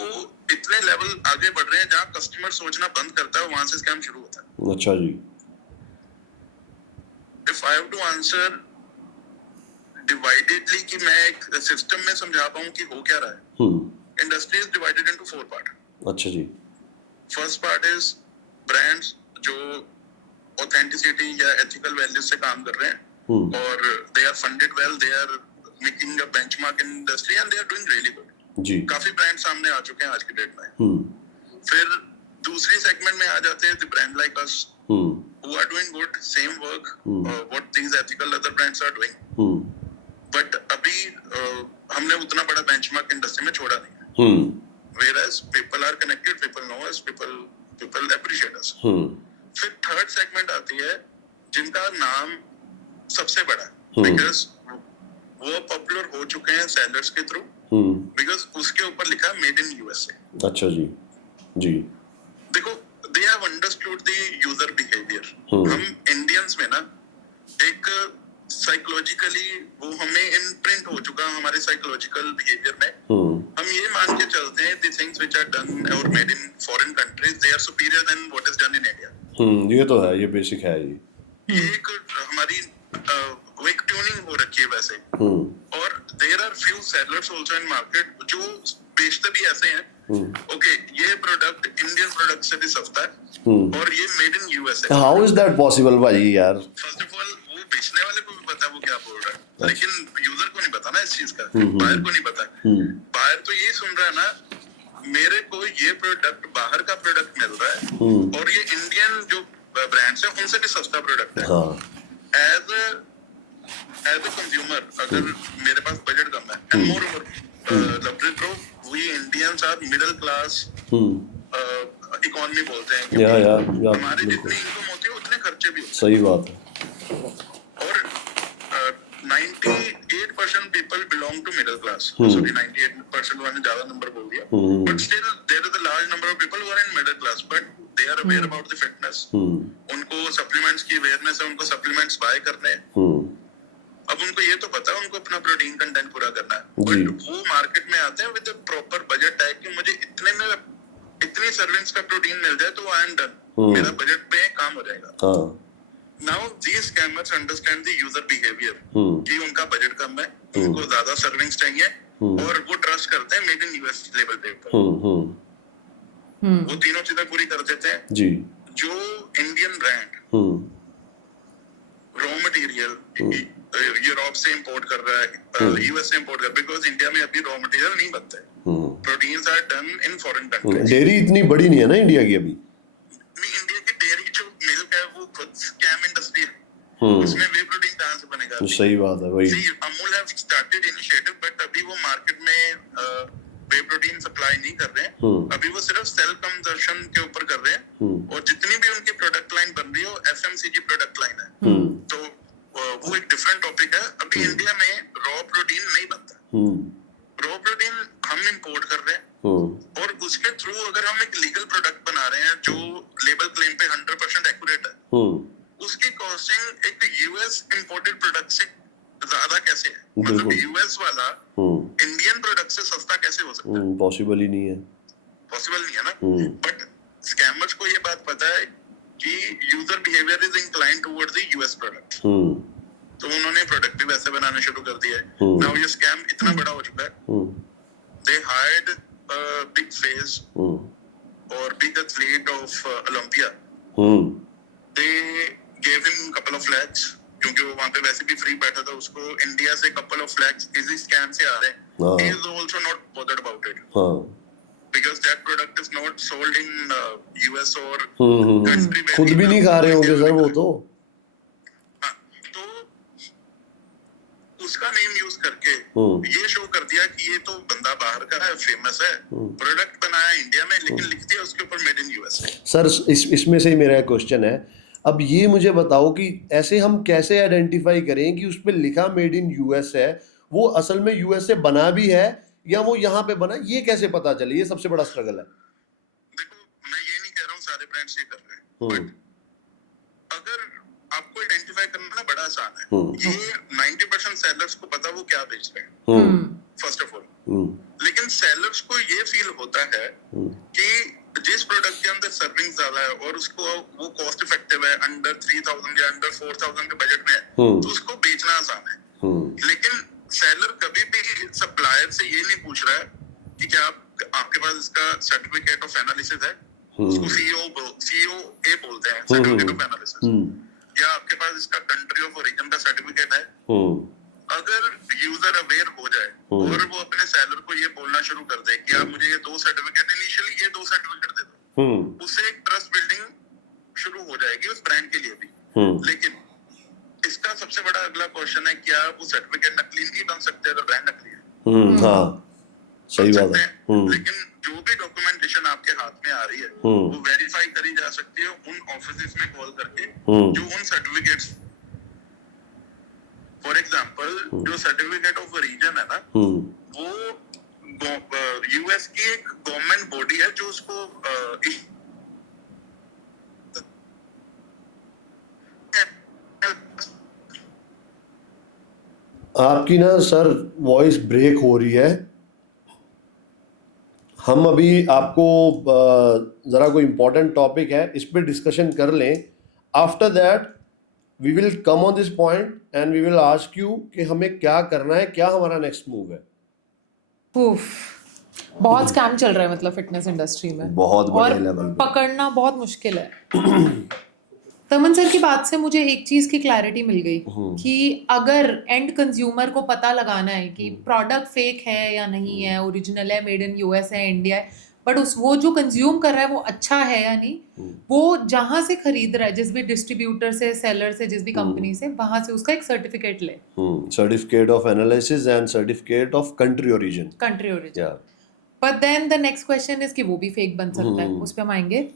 इतने लेवल आगे बढ़ रहे हैं जहाँ कस्टमर सोचना बंद करता है, वहां से स्कैम शुरू होता है. अच्छा जी. If I have to answer dividedly कि मैं एक सिस्टम में समझा पाऊं कि हो क्या रहा है. Industry is divided into 4 part. अच्छा जी. फर्स्ट पार्ट इज ब्रांड्स जो ऑथेंटिसिटी या एथिकल वैल्यूज से काम कर रहे हैं और they are funded well, they are making a benchmark in industry and they are doing really good जी. काफी ब्रांड सामने आ चुके हैं आज की डेट में. फिर दूसरी सेगमेंट में आ जाते हैं the brand like us who are doing good same work what these ethical other brands are doing. But अभी हमने उतना बड़ा बेंचमार्क इंडस्ट्री में छोड़ा नहीं है. whereas people are connected, people know us, people appreciate us. फिर थर्ड सेगमेंट आती है जिनका नाम सबसे बड़ा है बिकॉज वो पॉपुलर हो चुके हैं सेलर्स के थ्रू, बिकॉज उसके ऊपर लिखा है मेड इन यूएसए. अच्छा जी. जी. देखो, they have understood the user behaviour. हम इंडियंस में ना एक साइकोलॉजिकली वो हमें इम्प्रिंट हो चुका है हमारे साइकोलॉजिकल बिहेवियर में. हम ये मान के चलते हैं the things which are done or made in foreign countries they are superior than what is done in India. ये तो है, ये बेसिक है. ये एक हमारी एक ट्यूनिंग हो रखी है वैसे. और there are few sellers also in market जो बेचते भी ऐसे हैं ओके ये प्रोडक्ट इंडियन प्रोडक्ट से भी सस्ता है और ये made in USA. How is that possible भाई यार? फर्स्ट ऑफ ऑल वो बेचने वाले को भी पता है वो क्या बोल रहा है, लेकिन यूजर को नहीं पता ना इस चीज का. बायर को नहीं पता. बायर तो ये सुन रहा है ना मेरे को ये प्रोडक्ट बाहर का प्रोडक्ट मिल रहा है और ये इंडियन जो ब्रांड्स है उनसे भी सस्ता प्रोडक्ट है. एज अ कंज्यूमर अगर मेरे पास बजट कम है and moreover Lovepreet bro we Indians are middle class economy बोलते हैं क्योंकि हमारी जितनी इनकम होती है उतने खर्चे भी होते हैं. सही बात है. और 98% people belong to middle class. Sorry, 98% मैंने ज्यादा नंबर बोल दिया. But still there is a large number of people who are in middle class, but they are aware about the fitness. उनको supplements की awareness है, उनको supplements buy करने हैं. अब उनको ये तो पता है उनको अपना प्रोटीन कंटेंट पूरा करना है, बट वो मार्केट में आते हैं with a proper budget tag कि मुझे इतने में इतनी सर्विंग्स का प्रोटीन मिल जाए तो आई एम डन, मेरा बजट पे काम हो जाएगा. Now these scammers understand the user behavior कि उनका बजट कम है, उनको ज्यादा सर्विंग्स चाहिए और वो ट्रस्ट करते हैं मेड इन यूएस लेवल पे ऊपर। वो तीनों चीजें पूरी कर देते हैं जी। जो Indian brand raw material Europe से इंपोर्ट कर रहा है, यूएस से इंपोर्ट कर, बिकॉज इंडिया में अभी रॉ मटेरियल नहीं बनता है, proteins are done in foreign countries. Dairy इतनी बड़ी नहीं है ना इंडिया की अभी। नहीं, इंडिया की डेयरी जो मिल्क है वो खुद स्कैम इंडस्ट्री है, उसमें वे प्रोटीन कहाँ से बनेगा? सही बात है वही। See, Amul have started initiative but अभी वो मार्केट में वे प्रोटीन सप्लाई नहीं कर रहे हैं, अभी वो सिर्फ सेल्फ कंजम्पशन के ऊपर कर रहे हैं और जितनी भी उनकी प्रोडक्ट लाइन बन रही है वो एफएमसीजी प्रोडक्ट लाइन है। तो वो एक डिफरेंट टॉपिक है। अभी इंडिया में रॉ प्रोटीन नहीं बनता, रॉ प्रोटीन हम इंपोर्ट कर रहे हैं और उसके थ्रू अगर हम एक लीगल प्रोडक्ट बना रहे हैं जो लेबल क्लेम पे 100% एक्यूरेट है, उसकी कॉस्टिंग एक यूएस इंपोर्टेड प्रोडक्ट से ज्यादा कैसे है? मतलब यूएस वाला इंडियन प्रोडक्ट से सस्ता कैसे हो सकता है? पॉसिबल ही नहीं है। पॉसिबल नहीं है ना। बट स्कैमर्स को ये बात पता है कि user behaviour is incline towards the US product, तो उन्होंने प्रोडक्ट भी वैसे बनाने शुरू कर दिया है। नाउ ये स्कैम इतना बड़ा हो चुका है, they hired a big face और big athlete of Olympia, they gave him couple of lakhs, क्योंकि वो वहां पे वैसे भी फ्री बैठा था, उसको इंडिया से कपल ऑफ लैक्स इसी स्कैम से आ रहे हैं। He is also not bothered about it because that product is not sold in US और कंट्री में खुद भी नहीं खा रहे होंगे सर वो तो। तो उसका नेम यूज करके ये शो कर दिया कि ये तो बंदा बाहर का है, फेमस है, प्रोडक्ट बनाया इंडिया में लेकिन लिख दिया उसके ऊपर मेड इन यूएस। सर इसमें से ही मेरा क्वेश्चन है, अब ये मुझे बताओ कि ऐसे हम कैसे आइडेंटिफाई करें कि उस पे लिखा मेड इन यूएस है, वो असल में यूएस से बना भी है या वो यहाँ पे बना, ये कैसे पता चले? ये सबसे बड़ा स्ट्रगल है। देखो, मैं ये नहीं कह रहा हूँ सारे ब्रांड्स ये कर रहे हैं, बट अगर आपको आइडेंटिफाई करना ना बड़ा आसान है। ये 90% सेलर्स को पता वो क्या बेच रहे हैं फर्स्ट ऑफ ऑल, लेकिन सेलर्स को ये फील होता है कि जिस प्रोडक्ट के अंदर सर्विंग ज्यादा है और उसको वो कॉस्ट इफेक्टिव है, अंडर 3000 या अंडर 4000 के बजट में है, तो उसको बेचना आसान है। लेकिन सेलर कभी भी सप्लायर से ये नहीं पूछ रहा है कि क्या आपके पास इसका सर्टिफिकेट ऑफ एनालिसिस है, उसको सीओए बोलते हैं, सर्टिफिकेट ऑफ एनालिसिस, या आपके पास इसका कंट्री ऑफ ओरिजिन का सर्टिफिकेट है। अगर यूजर अवेयर हो जाए और वो अपने सेलर को ये बोलना शुरू कर दे कि आप मुझे ये दो सर्टिफिकेट, इनिशियली ये दो सर्टिफिकेट दे दो, उससे एक ट्रस्ट बिल्डिंग शुरू हो जाएगी उस ब्रांड के लिए भी। लेकिन इसका सबसे बड़ा अगला क्वेश्चन है, क्या वो सर्टिफिकेट नकली नहीं बन सकते अगर ब्रांड नकली है? हाँ, सही बात है। लेकिन जो भी डॉक्यूमेंटेशन आपके हाथ में आ रही है वो वेरीफाई करी जा सकती है उन ऑफिसेस में कॉल करके जो उन सर्टिफिकेट्स, फॉर एग्जांपल जो सर्टिफिकेट ऑफ ओरिजिन है ना, वो यूएस की एक गवर्नमेंट बॉडी है जो उसको आपकी ना सर वॉइस ब्रेक हो रही है। हम अभी आपको ज़रा कोई इम्पोर्टेंट टॉपिक है इस पे डिस्कशन कर लें, after that we will come on this point and we will ask you कि हमें क्या करना है, क्या हमारा नेक्स्ट मूव है। बहुत स्कैम चल रहा है मतलब फिटनेस इंडस्ट्री में, बहुत बड़े और लेवल पे पकड़ना बहुत मुश्किल है। तमन सर की बात से मुझे एक चीज की क्लैरिटी मिल गई कि अगर एंड कंज्यूमर को पता लगाना है कि प्रोडक्ट फेक है या नहीं है, ओरिजिनल है, मेड इन यूएस है, इंडिया है, बट वो जो कंज्यूम कर रहा है वो अच्छा है या नहीं, वो जहां से खरीद रहा है, जिस भी डिस्ट्रीब्यूटर से, सेलर से, जिस भी कंपनी से, वहां से उसका एक सर्टिफिकेट ले, certificate of analysis and certificate of country origin. But then the next question is कि वो भी फेक बन सकता है, उस पे हम आएंगे।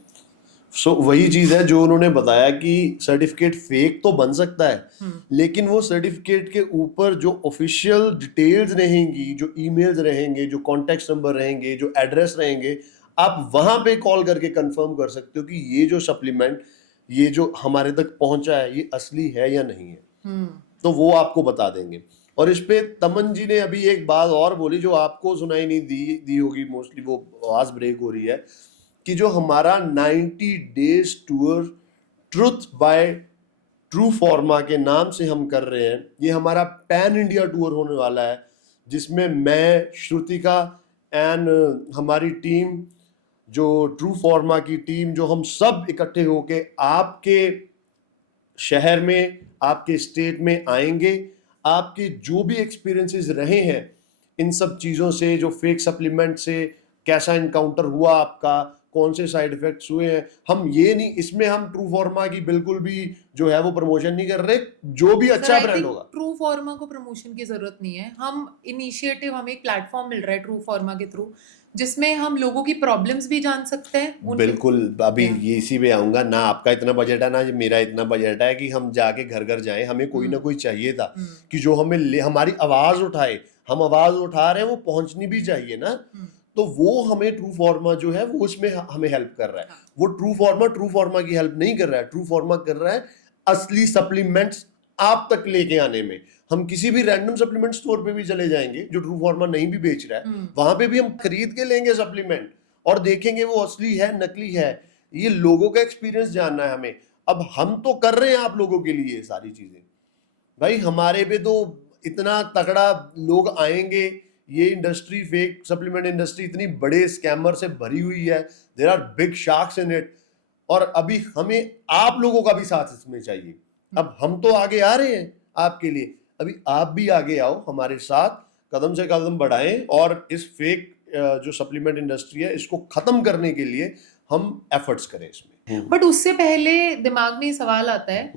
सो वही चीज है जो उन्होंने बताया कि सर्टिफिकेट फेक तो बन सकता है, लेकिन वो सर्टिफिकेट के ऊपर जो ऑफिशियल डिटेल्स रहेंगी, जो ईमेल्स रहेंगे, जो कॉन्टैक्ट नंबर रहेंगे, जो एड्रेस रहेंगे, आप वहां पे कॉल करके कंफर्म कर सकते हो कि ये जो सप्लीमेंट, ये जो हमारे तक पहुंचा है, ये असली है या नहीं है। तो वो आपको बता देंगे। और इस पे तमन जी ने अभी एक बात और बोली जो आपको सुनाई नहीं दी होगी, मोस्टली वो आवाज ब्रेक हो रही है, कि जो हमारा 90 days tour truth by true फॉर्मा के नाम से हम कर रहे हैं, ये हमारा पैन इंडिया टूर होने वाला है, जिसमें मैं, श्रुतिका एंड हमारी टीम, जो ट्रू फॉर्मा की टीम, जो हम सब इकट्ठे होके आपके शहर में, आपके स्टेट में आएंगे। आपके जो भी एक्सपीरियंसेस रहे हैं इन सब चीज़ों से, जो फेक सप्लीमेंट से कैसा इनकाउंटर हुआ आपका, कौन से साइड इफेक्ट्स हुए हैं, हम ये नहीं, इसमें हम ट्रू फॉर्मा की बिल्कुल भी जो है वो प्रमोशन नहीं कर रहे। जो भी अच्छा ब्रांड होगा, ट्रू फॉर्मा को प्रमोशन की जरूरत नहीं है। हम इनिशिएटिव, हमें एक प्लेटफॉर्म मिल रहा है ट्रू फॉर्मा के थ्रू, जिसमें हम लोगों की प्रॉब्लम्स भी जान सकते हैं। बिल्कुल। अभी Yeah. ये इसी पे आऊंगा ना, आपका इतना बजट है ना मेरा इतना बजट है कि हम जाके घर घर जाएं। हमें कोई ना कोई चाहिए था कि जो हमें हमारी आवाज उठाए। हम आवाज उठा रहे हैं, वो पहुंचनी भी चाहिए ना, तो वो हमें ट्रू फॉर्मा जो है वो उसमें हमें हेल्प कर रहा है। वो ट्रू फॉर्मा की हेल्प नहीं कर रहा है, ट्रू फॉर्मा कर रहा है असली सप्लीमेंट्स आप तक लेके आने में। हम किसी भी रैंडम सप्लीमेंट स्टोर पे भी चले जाएंगे जो ट्रू फॉर्मा नहीं भी बेच रहा है, वहां पे भी हम खरीद के लेंगे सप्लीमेंट और देखेंगे वो असली है नकली है। ये लोगों का एक्सपीरियंस जानना है हमें। अब हम तो कर रहे हैं आप लोगों के लिए सारी चीजें, भाई हमारे पे तो इतना तगड़ा लोग आएंगे। ये इंडस्ट्री, फेक सप्लीमेंट इंडस्ट्री इतनी बड़े स्कैमर से भरी हुई है, there are big sharks in it, और अभी हमें आप लोगों का भी साथ इसमें चाहिए। अब हम तो आगे आ रहे हैं आपके लिए, अभी आप भी आगे आओ हमारे साथ, कदम से कदम बढ़ाएं और इस फेक जो सप्लीमेंट इंडस्ट्री है इसको खत्म करने के लिए हम एफर्ट्स करें इसमें। बट उससे पहले दिमाग में ये सवाल आता है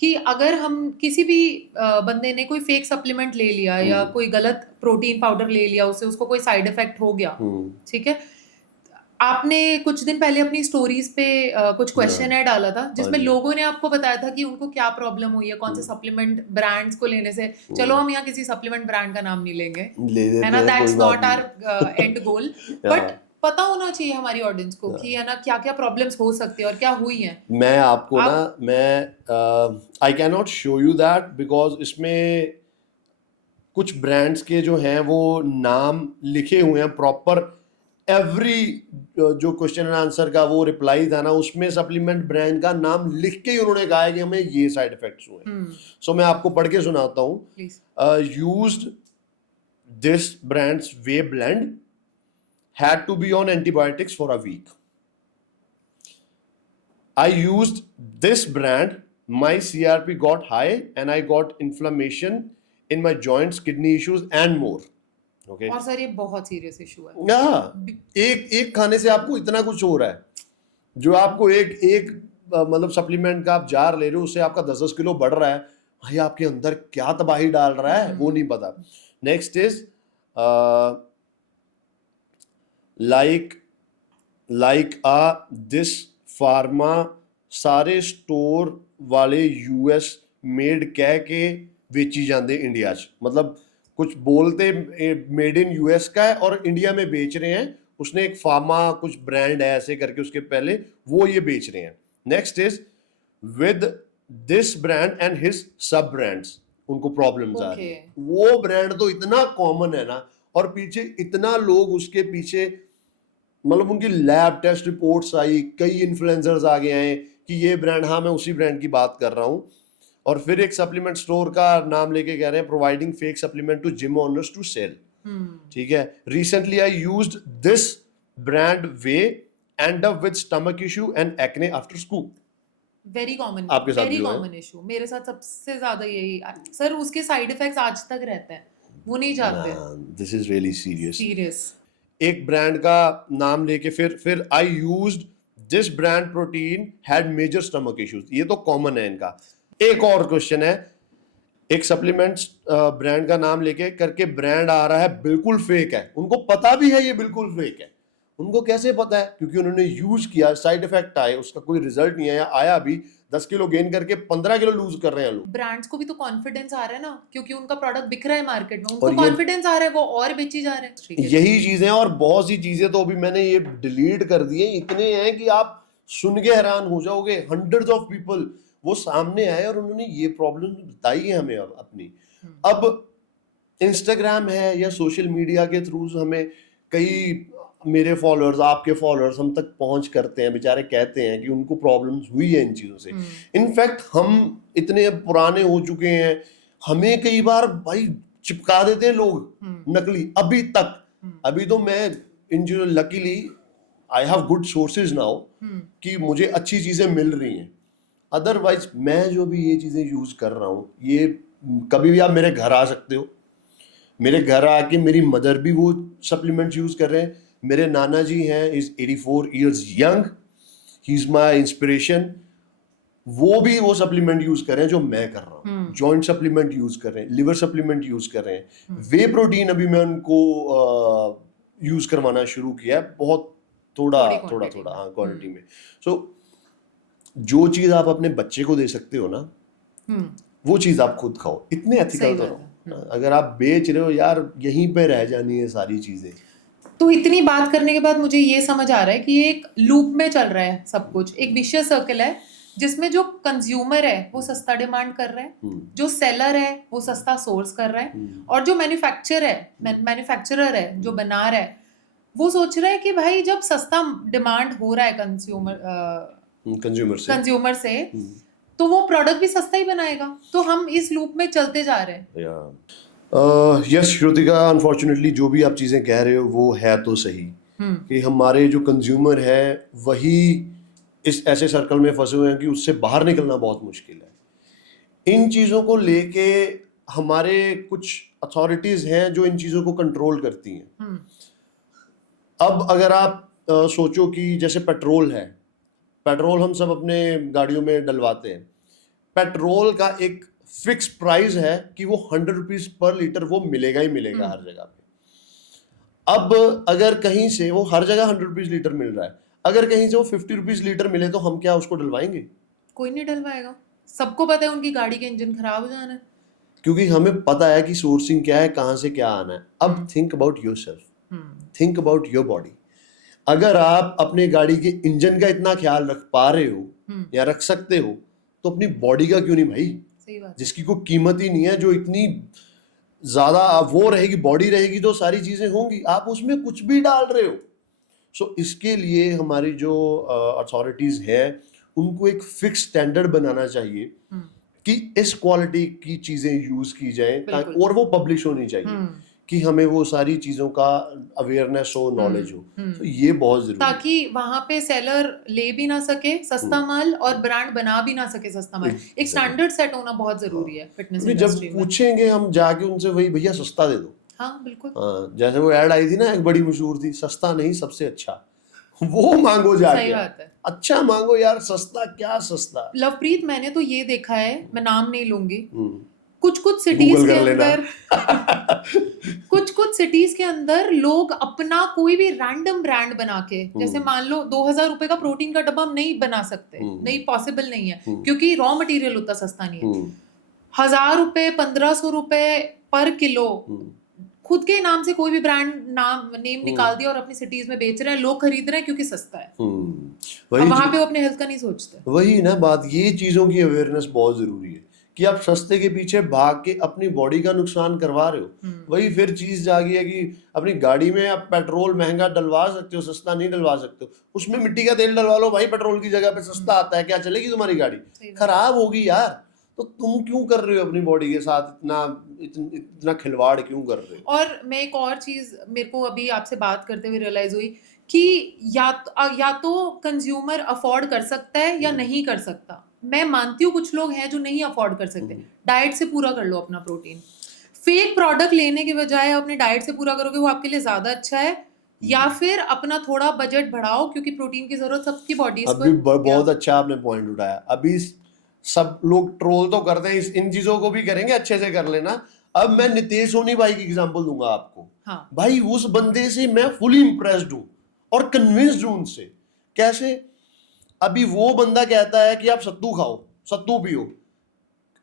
कि अगर हम किसी भी बंदे ने कोई फेक सप्लीमेंट ले लिया या कोई गलत प्रोटीन पाउडर ले लिया, उससे उसको कोई साइड इफेक्ट हो गया, ठीक है, आपने कुछ दिन पहले अपनी स्टोरीज पे कुछ क्वेश्चन ऐड डाला था जिसमें लोगों ने आपको बताया था कि उनको क्या प्रॉब्लम हुई है, कौन से सप्लीमेंट ब्रांड्स को लेने से। चलो हम यहाँ किसी सप्लीमेंट ब्रांड का नाम नहीं लेंगे, है ना, that's not our and goal, but पता होना चाहिए हमारी ऑडियंस को कि है ना क्या क्या प्रॉब्लम्स हो सकती है और क्या हुई हैं। मैं आपको ना, मैं I can not show you that because इसमें कुछ ब्रांड्स के जो हैं वो नाम लिखे हुए हैं प्रॉपर। एवरी जो क्वेश्चन एंड आंसर का वो रिप्लाई था ना, उसमें सप्लीमेंट ब्रांड का नाम लिख के ही उन्होंने कहा है कि हमें ये साइड इफेक्ट्स हुए। सो मैं आपको पढ़ के सुनाता हूँ। Used this brands way blend had to be on antibiotics for a week. I used this brand, my CRP got high and I got inflammation in my joints, kidney issues and more. Okay. और सर ये बहुत सीरियस इशू है। एक खाने से आपको इतना कुछ हो रहा है, जो आपको एक मतलब सप्लीमेंट का आप जार ले रहे हो, उससे आपका 10-10 किलो बढ़ रहा है। भाई आपके अंदर क्या तबाही डाल रहा है वो नहीं पता। Next is like this pharma सारे स्टोर वाले यूएस मेड कह के बेची जाते इंडिया च, मतलब कुछ बोलते मेड इन यूएस का है और इंडिया में बेच रहे हैं। उसने एक फार्मा कुछ ब्रांड है ऐसे करके उसके पहले, वो ये बेच रहे हैं। Next is with this brand and his सब ब्रांड्स, उनको प्रॉब्लम्स आ रही है। वो ब्रांड तो इतना कॉमन है ना, और पीछे इतना लोग उसके पीछे, मतलब उनकी लैब टेस्ट रिपोर्ट्स आई, कई इन्फ्लुएंसर्स आ गए हैं कि ये ब्रांड, हाँ मैं उसी ब्रांड की बात कर रहा हूँ। और फिर एक सप्लीमेंट स्टोर का नाम लेके कह रहे हैं providing fake supplement to gym owners to sell. ठीक है, recently I used this brand whey end up with stomach issue and acne after school. Very common, आपके साथ वेरी कॉमन इशू, मेरे साथ सबसे ज्यादा यही। सर उसके साइड इफेक्ट्स आज तक रहते हैं, वो नहीं चाहते। This is really serious. Serious. एक ब्रांड का नाम लेके फिर I used this brand protein had major stomach issues, ये तो कॉमन है इनका। एक और क्वेश्चन है, एक सप्लीमेंट ब्रांड का नाम लेके करके ब्रांड आ रहा है बिल्कुल फेक है, उनको पता भी है ये बिल्कुल फेक है। उनको कैसे पता है? क्योंकि उन्होंने यूज किया, साइड इफेक्ट आए, उसका कोई रिजल्ट नहीं आया, आया भी 10 किलो गेन करके 15 किलो लूज कर रहे हैं लोग। ब्रांड्स को भी तो कॉन्फिडेंस आ रहा है ना, क्योंकि उनका प्रोडक्ट बिक रहा है मार्केट में, उनको कॉन्फिडेंस आ रहा है, वो और बेची जा रहे हैं। यही चीजें और बहुत सी चीजें तो अभी मैंने ये डिलीट कर दिए, इतने हैं कि आप सुन के हैरान हो जाओगे। हंड्रेड्स ऑफ पीपल वो सामने आए और उन्होंने ये प्रॉब्लम बताई है हमें अपनी। अब इंस्टाग्राम है या सोशल मीडिया के थ्रू हमें कई मेरे फॉलोअर्स, आपके फॉलोअर्स हम तक पहुंच करते हैं, बेचारे कहते हैं कि उनको प्रॉब्लम्स हुई है इन चीज़ों से। इनफैक्ट हम इतने पुराने हो चुके हैं, हमें कई बार भाई चिपका देते हैं लोग नकली अभी तक। अभी तो मैं इन चीज़ों, luckily I have good sources now कि मुझे अच्छी चीज़ें मिल रही हैं। अदरवाइज मैं जो भी ये चीज़ें यूज़ कर रहा हूँ, ये कभी भी आप मेरे घर आ सकते हो, मेरे घर आके मेरी मदर भी वो सप्लीमेंट्स यूज़ कर रहे हैं। मेरे नाना जी हैं, is 84 years young, he is my inspiration, वो भी वो सप्लीमेंट यूज कर रहे हैं जो मैं कर रहा हूँ। जॉइंट सप्लीमेंट यूज कर रहे हैं, लिवर सप्लीमेंट यूज कर रहे हैं, वे प्रोटीन अभी मैं उनको यूज करवाना शुरू किया है, बहुत थोड़ा हाँ क्वांटिटी में। सो जो चीज आप अपने बच्चे को दे सकते हो ना, वो चीज आप खुद खाओ, इतने एथिकल करो। अगर आप बेच रहे हो यार, यहीं पे रह जानी है सारी चीजें। तो इतनी बात करने के बाद मुझे ये समझ आ रहा है कि ये एक लूप में चल रहा है सब कुछ, एक विशियस सर्कल है जिसमें जो कंज्यूमर है वो सस्ता डिमांड कर रहा है, जो सेलर है वो सस्ता सोर्स कर रहा है, और जो मैन्युफैक्चरर है जो बना रहा है वो सोच रहा है कि भाई जब सस्ता डिमांड हो रहा है कंज्यूमर से तो वो प्रोडक्ट भी सस्ता ही बनाएगा। तो हम इस लूप में चलते जा रहे हैं। यस श्रुतिका, अनफॉर्चुनेटली जो भी आप चीजें कह रहे हो वो है तो सही कि हमारे जो कंज्यूमर है वही इस ऐसे सर्कल में फंसे हुए हैं कि उससे बाहर निकलना बहुत मुश्किल है। इन चीजों को लेके हमारे कुछ अथॉरिटीज हैं जो इन चीजों को कंट्रोल करती हैं। अब अगर आप सोचो कि जैसे पेट्रोल है, पेट्रोल हम सब अपने गाड़ियों में डलवाते हैं, पेट्रोल का एक फिक्स प्राइस है कि वो 100 रुपीज पर लीटर वो मिलेगा ही मिलेगा हर जगह पे। अब अगर कहीं से वो हर जगह 100 रुपीज लीटर मिल रहा है, अगर कहीं से वो 50 रुपीज लीटर मिले तो हम क्या उसको डलवाएंगे? कोई नहीं डलवाएगा। सबको पता है उनकी गाड़ी के इंजन खराब हो जाना है, क्योंकि हमें पता है कि सोर्सिंग क्या है, कहाँ से क्या आना है। अब think about yourself, think about your body. अगर आप अपने गाड़ी के इंजन का इतना ख्याल रख पा रहे हो या रख सकते हो तो अपनी बॉडी का क्यों नहीं भाई? सही बात। जिसकी कोई कीमत ही नहीं है, जो इतनी ज्यादा वो रहेगी, बॉडी रहेगी तो सारी चीजें होंगी, आप उसमें कुछ भी डाल रहे हो। सो इसके लिए हमारी जो अथॉरिटीज है उनको एक फिक्स स्टैंडर्ड बनाना चाहिए कि इस क्वालिटी की चीजें यूज की जाए और वो पब्लिश होनी चाहिए कि हमें वो सारी चीजों का अवेयरनेस हो, नॉलेज हो। तो ये बहुत जरूरी है, ताकि वहां पे सेलर ले भी ना सके सस्ता माल और ब्रांड बना भी ना सके सस्ता माल। एक स्टैंडर्ड सेट होना बहुत जरूरी है फिटनेस इंडस्ट्री में। जब पूछेंगे हम जाके उनसे, वही भैया सस्ता दे दो। हाँ बिल्कुल। जैसे वो ऐड आई थी ना, एक बड़ी मशहूर थी, सस्ता नहीं सबसे अच्छा, वो मांगो जाके। सही बात है, अच्छा मांगो यार, सस्ता क्या सस्ता। लवप्रीत, मैंने तो ये देखा है, मैं नाम नहीं लूंगी, कुछ सिटीज के अंदर कुछ सिटीज के अंदर लोग अपना कोई भी रैंडम ब्रांड बना के, जैसे मान लो 2000 रुपए का प्रोटीन का डब्बा हम नहीं बना सकते, नहीं पॉसिबल नहीं है क्योंकि रॉ मटेरियल उतना सस्ता नहीं है। 1000 रुपए 1500 रुपए पर किलो खुद के नाम से कोई भी ब्रांड नेम निकाल दिया और अपनी सिटीज में बेच रहे हैं, लोग खरीद रहे हैं क्योंकि सस्ता है। वहां पे वो अपने हेल्थ का नहीं सोचते। वही ना बात, ये चीजों की अवेयरनेस बहुत जरूरी है कि आप सस्ते के पीछे भाग के अपनी बॉडी का नुकसान करवा रहे हो। वही फिर चीज जागी है कि अपनी गाड़ी में आप पेट्रोल महंगा डलवा सकते हो, सस्ता नहीं डलवा सकते हो। उसमें मिट्टी का तेल डलवा लो भाई, पेट्रोल की जगह पे सस्ता आता है, क्या चलेगी तुम्हारी गाड़ी? खराब होगी यार। तो तुम क्यों कर रहे हो अपनी बॉडी के साथ इतना खिलवाड़ क्यों कर रहे हो? और मैं एक और चीज मेरे को अभी आपसे बात करते हुए रियलाइज हुई कि या तो कंज्यूमर अफोर्ड कर सकता है या नहीं कर सकता। मैं मानती हूँ कुछ लोग हैं जो नहीं अफोर्ड कर सकते, डाइट से पूरा कर लो अपना प्रोटीन। फेक प्रोडक्ट लेने के बजाय अपने डाइट से पूरा करोगे, वो आपके लिए ज्यादा अच्छा है। या फिर अपना थोड़ा बजट बढ़ाओ क्योंकि प्रोटीन की जरूरत सबकी बॉडी को। अभी बहुत अच्छा आपने पॉइंट उठाया। अभी सब लोग ट्रोल तो करते हैं, इन चीजों को भी करेंगे, अच्छे से कर लेना। अब मैं नितेश सोनी भाई की एग्जांपल दूंगा आपको। हाँ। भाई उस बंदे से मैं फुली इंप्रेस्ड हूँ और कन्विंस्ड हूँ उनसे। कैसे? अभी वो बंदा कहता है कि आप सत्तू खाओ, सत्तू पियो,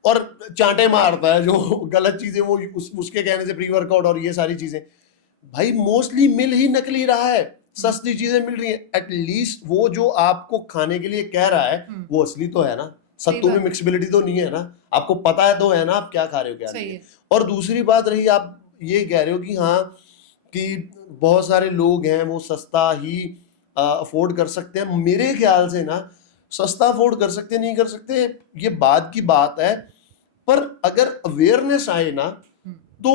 और चांटे मारता है जो गलत चीजें वो उसके कहने से प्री वर्कआउट और ये सारी चीजें। भाई मोस्टली मिल ही नकली रहा है, सस्ती चीजें मिल रही है। एटलीस्ट वो जो आपको खाने के लिए कह रहा है वो असली तो है ना। सत्तू में मिक्सबिलिटी तो नहीं है ना, आपको पता है तो है ना आप क्या खा रहे हो क्या नहीं है। और दूसरी बात रही, आप ये कह रहे हो कि हाँ कि बहुत सारे लोग हैं वो सस्ता ही अफोर्ड कर सकते हैं। मेरे ख्याल से ना सस्ता अफोर्ड कर सकते नहीं कर सकते ये बात की बात है, पर अगर अवेयरनेस आए ना तो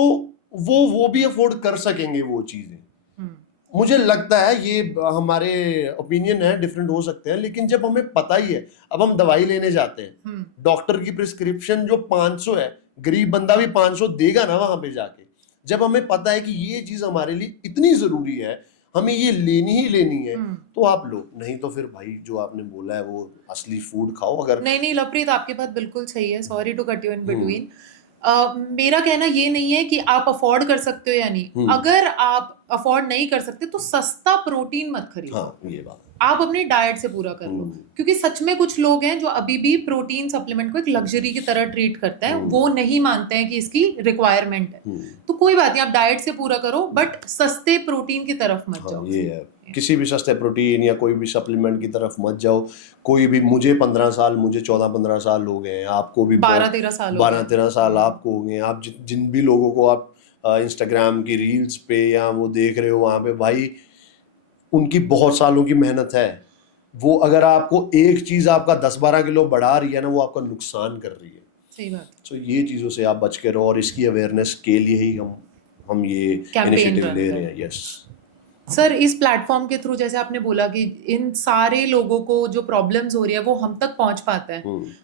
वो भी अफोर्ड कर सकेंगे वो चीजें। मुझे लगता है ये हमारे ओपिनियन है, डिफरेंट हो सकते हैं, लेकिन जब हमें पता ही है, अब हम दवाई लेने जाते हैं, डॉक्टर की प्रिस्क्रिप्शन जो 500 है, गरीब बंदा भी 500 देगा ना वहां पे जाके। जब हमें पता है कि ये चीज हमारे लिए इतनी जरूरी है, हमें ये लेनी ही लेनी है, तो आप लो, नहीं तो फिर भाई जो आपने बोला है वो असली फूड खाओ। अगर नहीं लवप्रीत, आपकी बात बिल्कुल सही है, sorry to cut you in between. मेरा कहना ये नहीं है कि आप अफोर्ड कर सकते हो या नहीं। अगर आप अफोर्ड नहीं कर सकते तो सस्ता प्रोटीन मत खरीदो। हाँ, ये बात आप अपनी डाइट से पूरा कर लो, क्योंकि सच में कुछ लोग हैं जो अभी भी प्रोटीन सप्लीमेंट को एक लग्जरी की तरह ट्रीट करते हैं, वो नहीं मानते हैं कि इसकी रिक्वायरमेंट है। तो कोई बात नहीं, आप डाइट से पूरा करो, बट सस्ते प्रोटीन की तरफ मत जाओ। ये है, किसी भी सस्ते प्रोटीन या कोई भी सप्लीमेंट की तरफ मत जाओ। कोई भी, मुझे 15 साल, मुझे 14-15 साल हो गए हैं, आपको भी 12-13 साल 12-13 साल आपको हो गए। आप जिन भी लोगों को आप इंस्टाग्राम की रील्स पे या वो देख रहे हो वहाँ पे, भाई उनकी बहुत सालों की मेहनत है। वो अगर आपको एक चीज आपका 10-12 किलो बढ़ा रही है ना, वो आपका नुकसान कर रही है। सही बात। तो ये चीजों से आप बच के रहो, और इसकी अवेयरनेस के लिए ही हम ये इनिशिएटिव ले रहे हैं। यस सर, इस प्लेटफॉर्म के थ्रू जैसे आपने बोला कि इन सारे लोगों को जो प्रॉब्लम्स हो रही है वो हम तक पहुंच पाता है,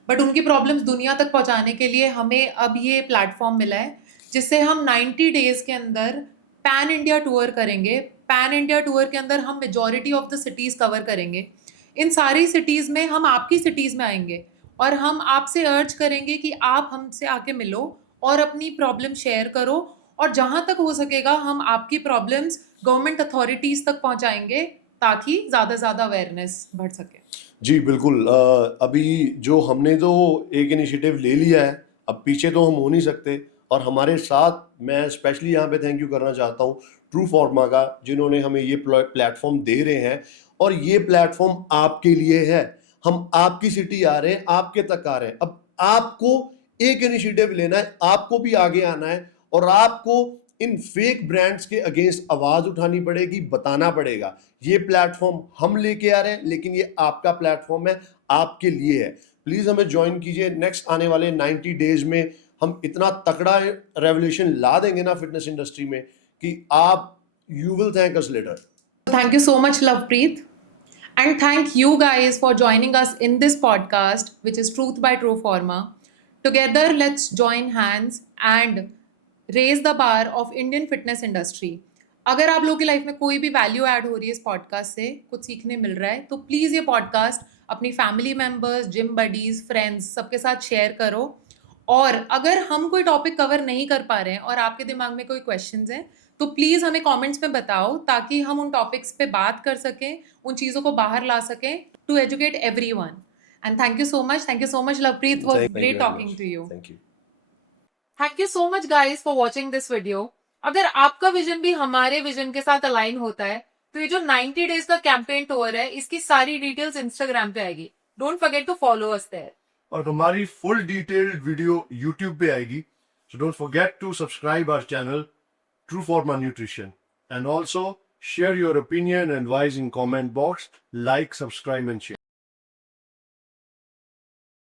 बट उनकी प्रॉब्लम्स दुनिया तक पहुंचाने के लिए हमें अब ये प्लेटफॉर्म मिला है, जिससे हम 90 डेज के अंदर पैन इंडिया टूर करेंगे। पैन इंडिया टूर के अंदर हम majority of the cities cover करेंगे। इन सारी सिटीज में हम आपकी सिटीज में आएंगे और हम आपसे अर्ज करेंगे कि आप हमसे आके मिलो और अपनी प्रॉब्लम शेयर करो, और जहां तक हो सकेगा हम आपकी प्रॉब्लम्स गवर्नमेंट अथॉरिटीज तक पहुंचाएंगे ताकि ज्यादा अवेयरनेस बढ़ सके। जी बिल्कुल। अभी जो हमने तो एक इनिशिएटिव ले लिया है, अब पीछे तो हम हो नहीं सकते, और हमारे साथ मैं स्पेशली यहाँ पे थैंक यू करना चाहता हूँ ट्रू फॉर्मा का, जिन्होंने हमें ये प्लेटफॉर्म दे रहे हैं। और ये प्लेटफॉर्म आपके लिए है, हम आपकी सिटी आ रहे हैं, आपके तक आ रहे हैं। अब आपको एक इनिशिएटिव लेना है, आपको भी आगे आना है, और आपको इन फेक ब्रांड्स के अगेंस्ट आवाज उठानी पड़ेगी, बताना पड़ेगा ये प्लेटफॉर्म हम लेके आ रहे हैं, लेकिन ये आपका प्लेटफॉर्म है, आपके लिए है। प्लीज हमें ज्वाइन कीजिए। नेक्स्ट आने वाले 90 डेज में हम इतना तगड़ा रेवोल्यूशन ला देंगे ना फिटनेस इंडस्ट्री में कि आप you will thank us later. Thank you so much, Lovepreet. And thank you guys for joining us in this podcast, which is Truth by True Forma. Together, let's join hands and raise the bar of Indian fitness industry. अगर आप लोगों की लाइफ में कोई भी वैल्यू ऐड हो रही है इस पॉडकास्ट से, कुछ सीखने मिल रहा है, तो प्लीज़ ये पॉडकास्ट अपनी family members, gym buddies, friends सबके साथ शेयर करो। और अगर हम कोई टॉपिक कवर नहीं कर पा रहे हैं और आपके दिमाग में कोई क्वेश्चंस हैं, तो प्लीज़ हमें कमेंट्स में बताओ ताकि हम उन टॉपिक्स पे बात कर सकें, उन चीज़ों को बाहर ला सकें, to educate everyone. And thank you so much Lovepreet, it was great talking to you. Thank you so much guys for watching this video. अगर आपका विजन भी हमारे विजन के साथ अलाइन होता है, तो ये जो 90 डेज का कैंपेन टूर है, इसकी सारी डिटेल्स इंस्टाग्राम पे आएगी। Don't forget to follow us there. और हमारी फुल डिटेल्ड वीडियो यूट्यूब पे आएगी, so don't forget to subscribe our channel True Forma Nutrition, and also share your opinion and advice in comment box. Like, subscribe and share.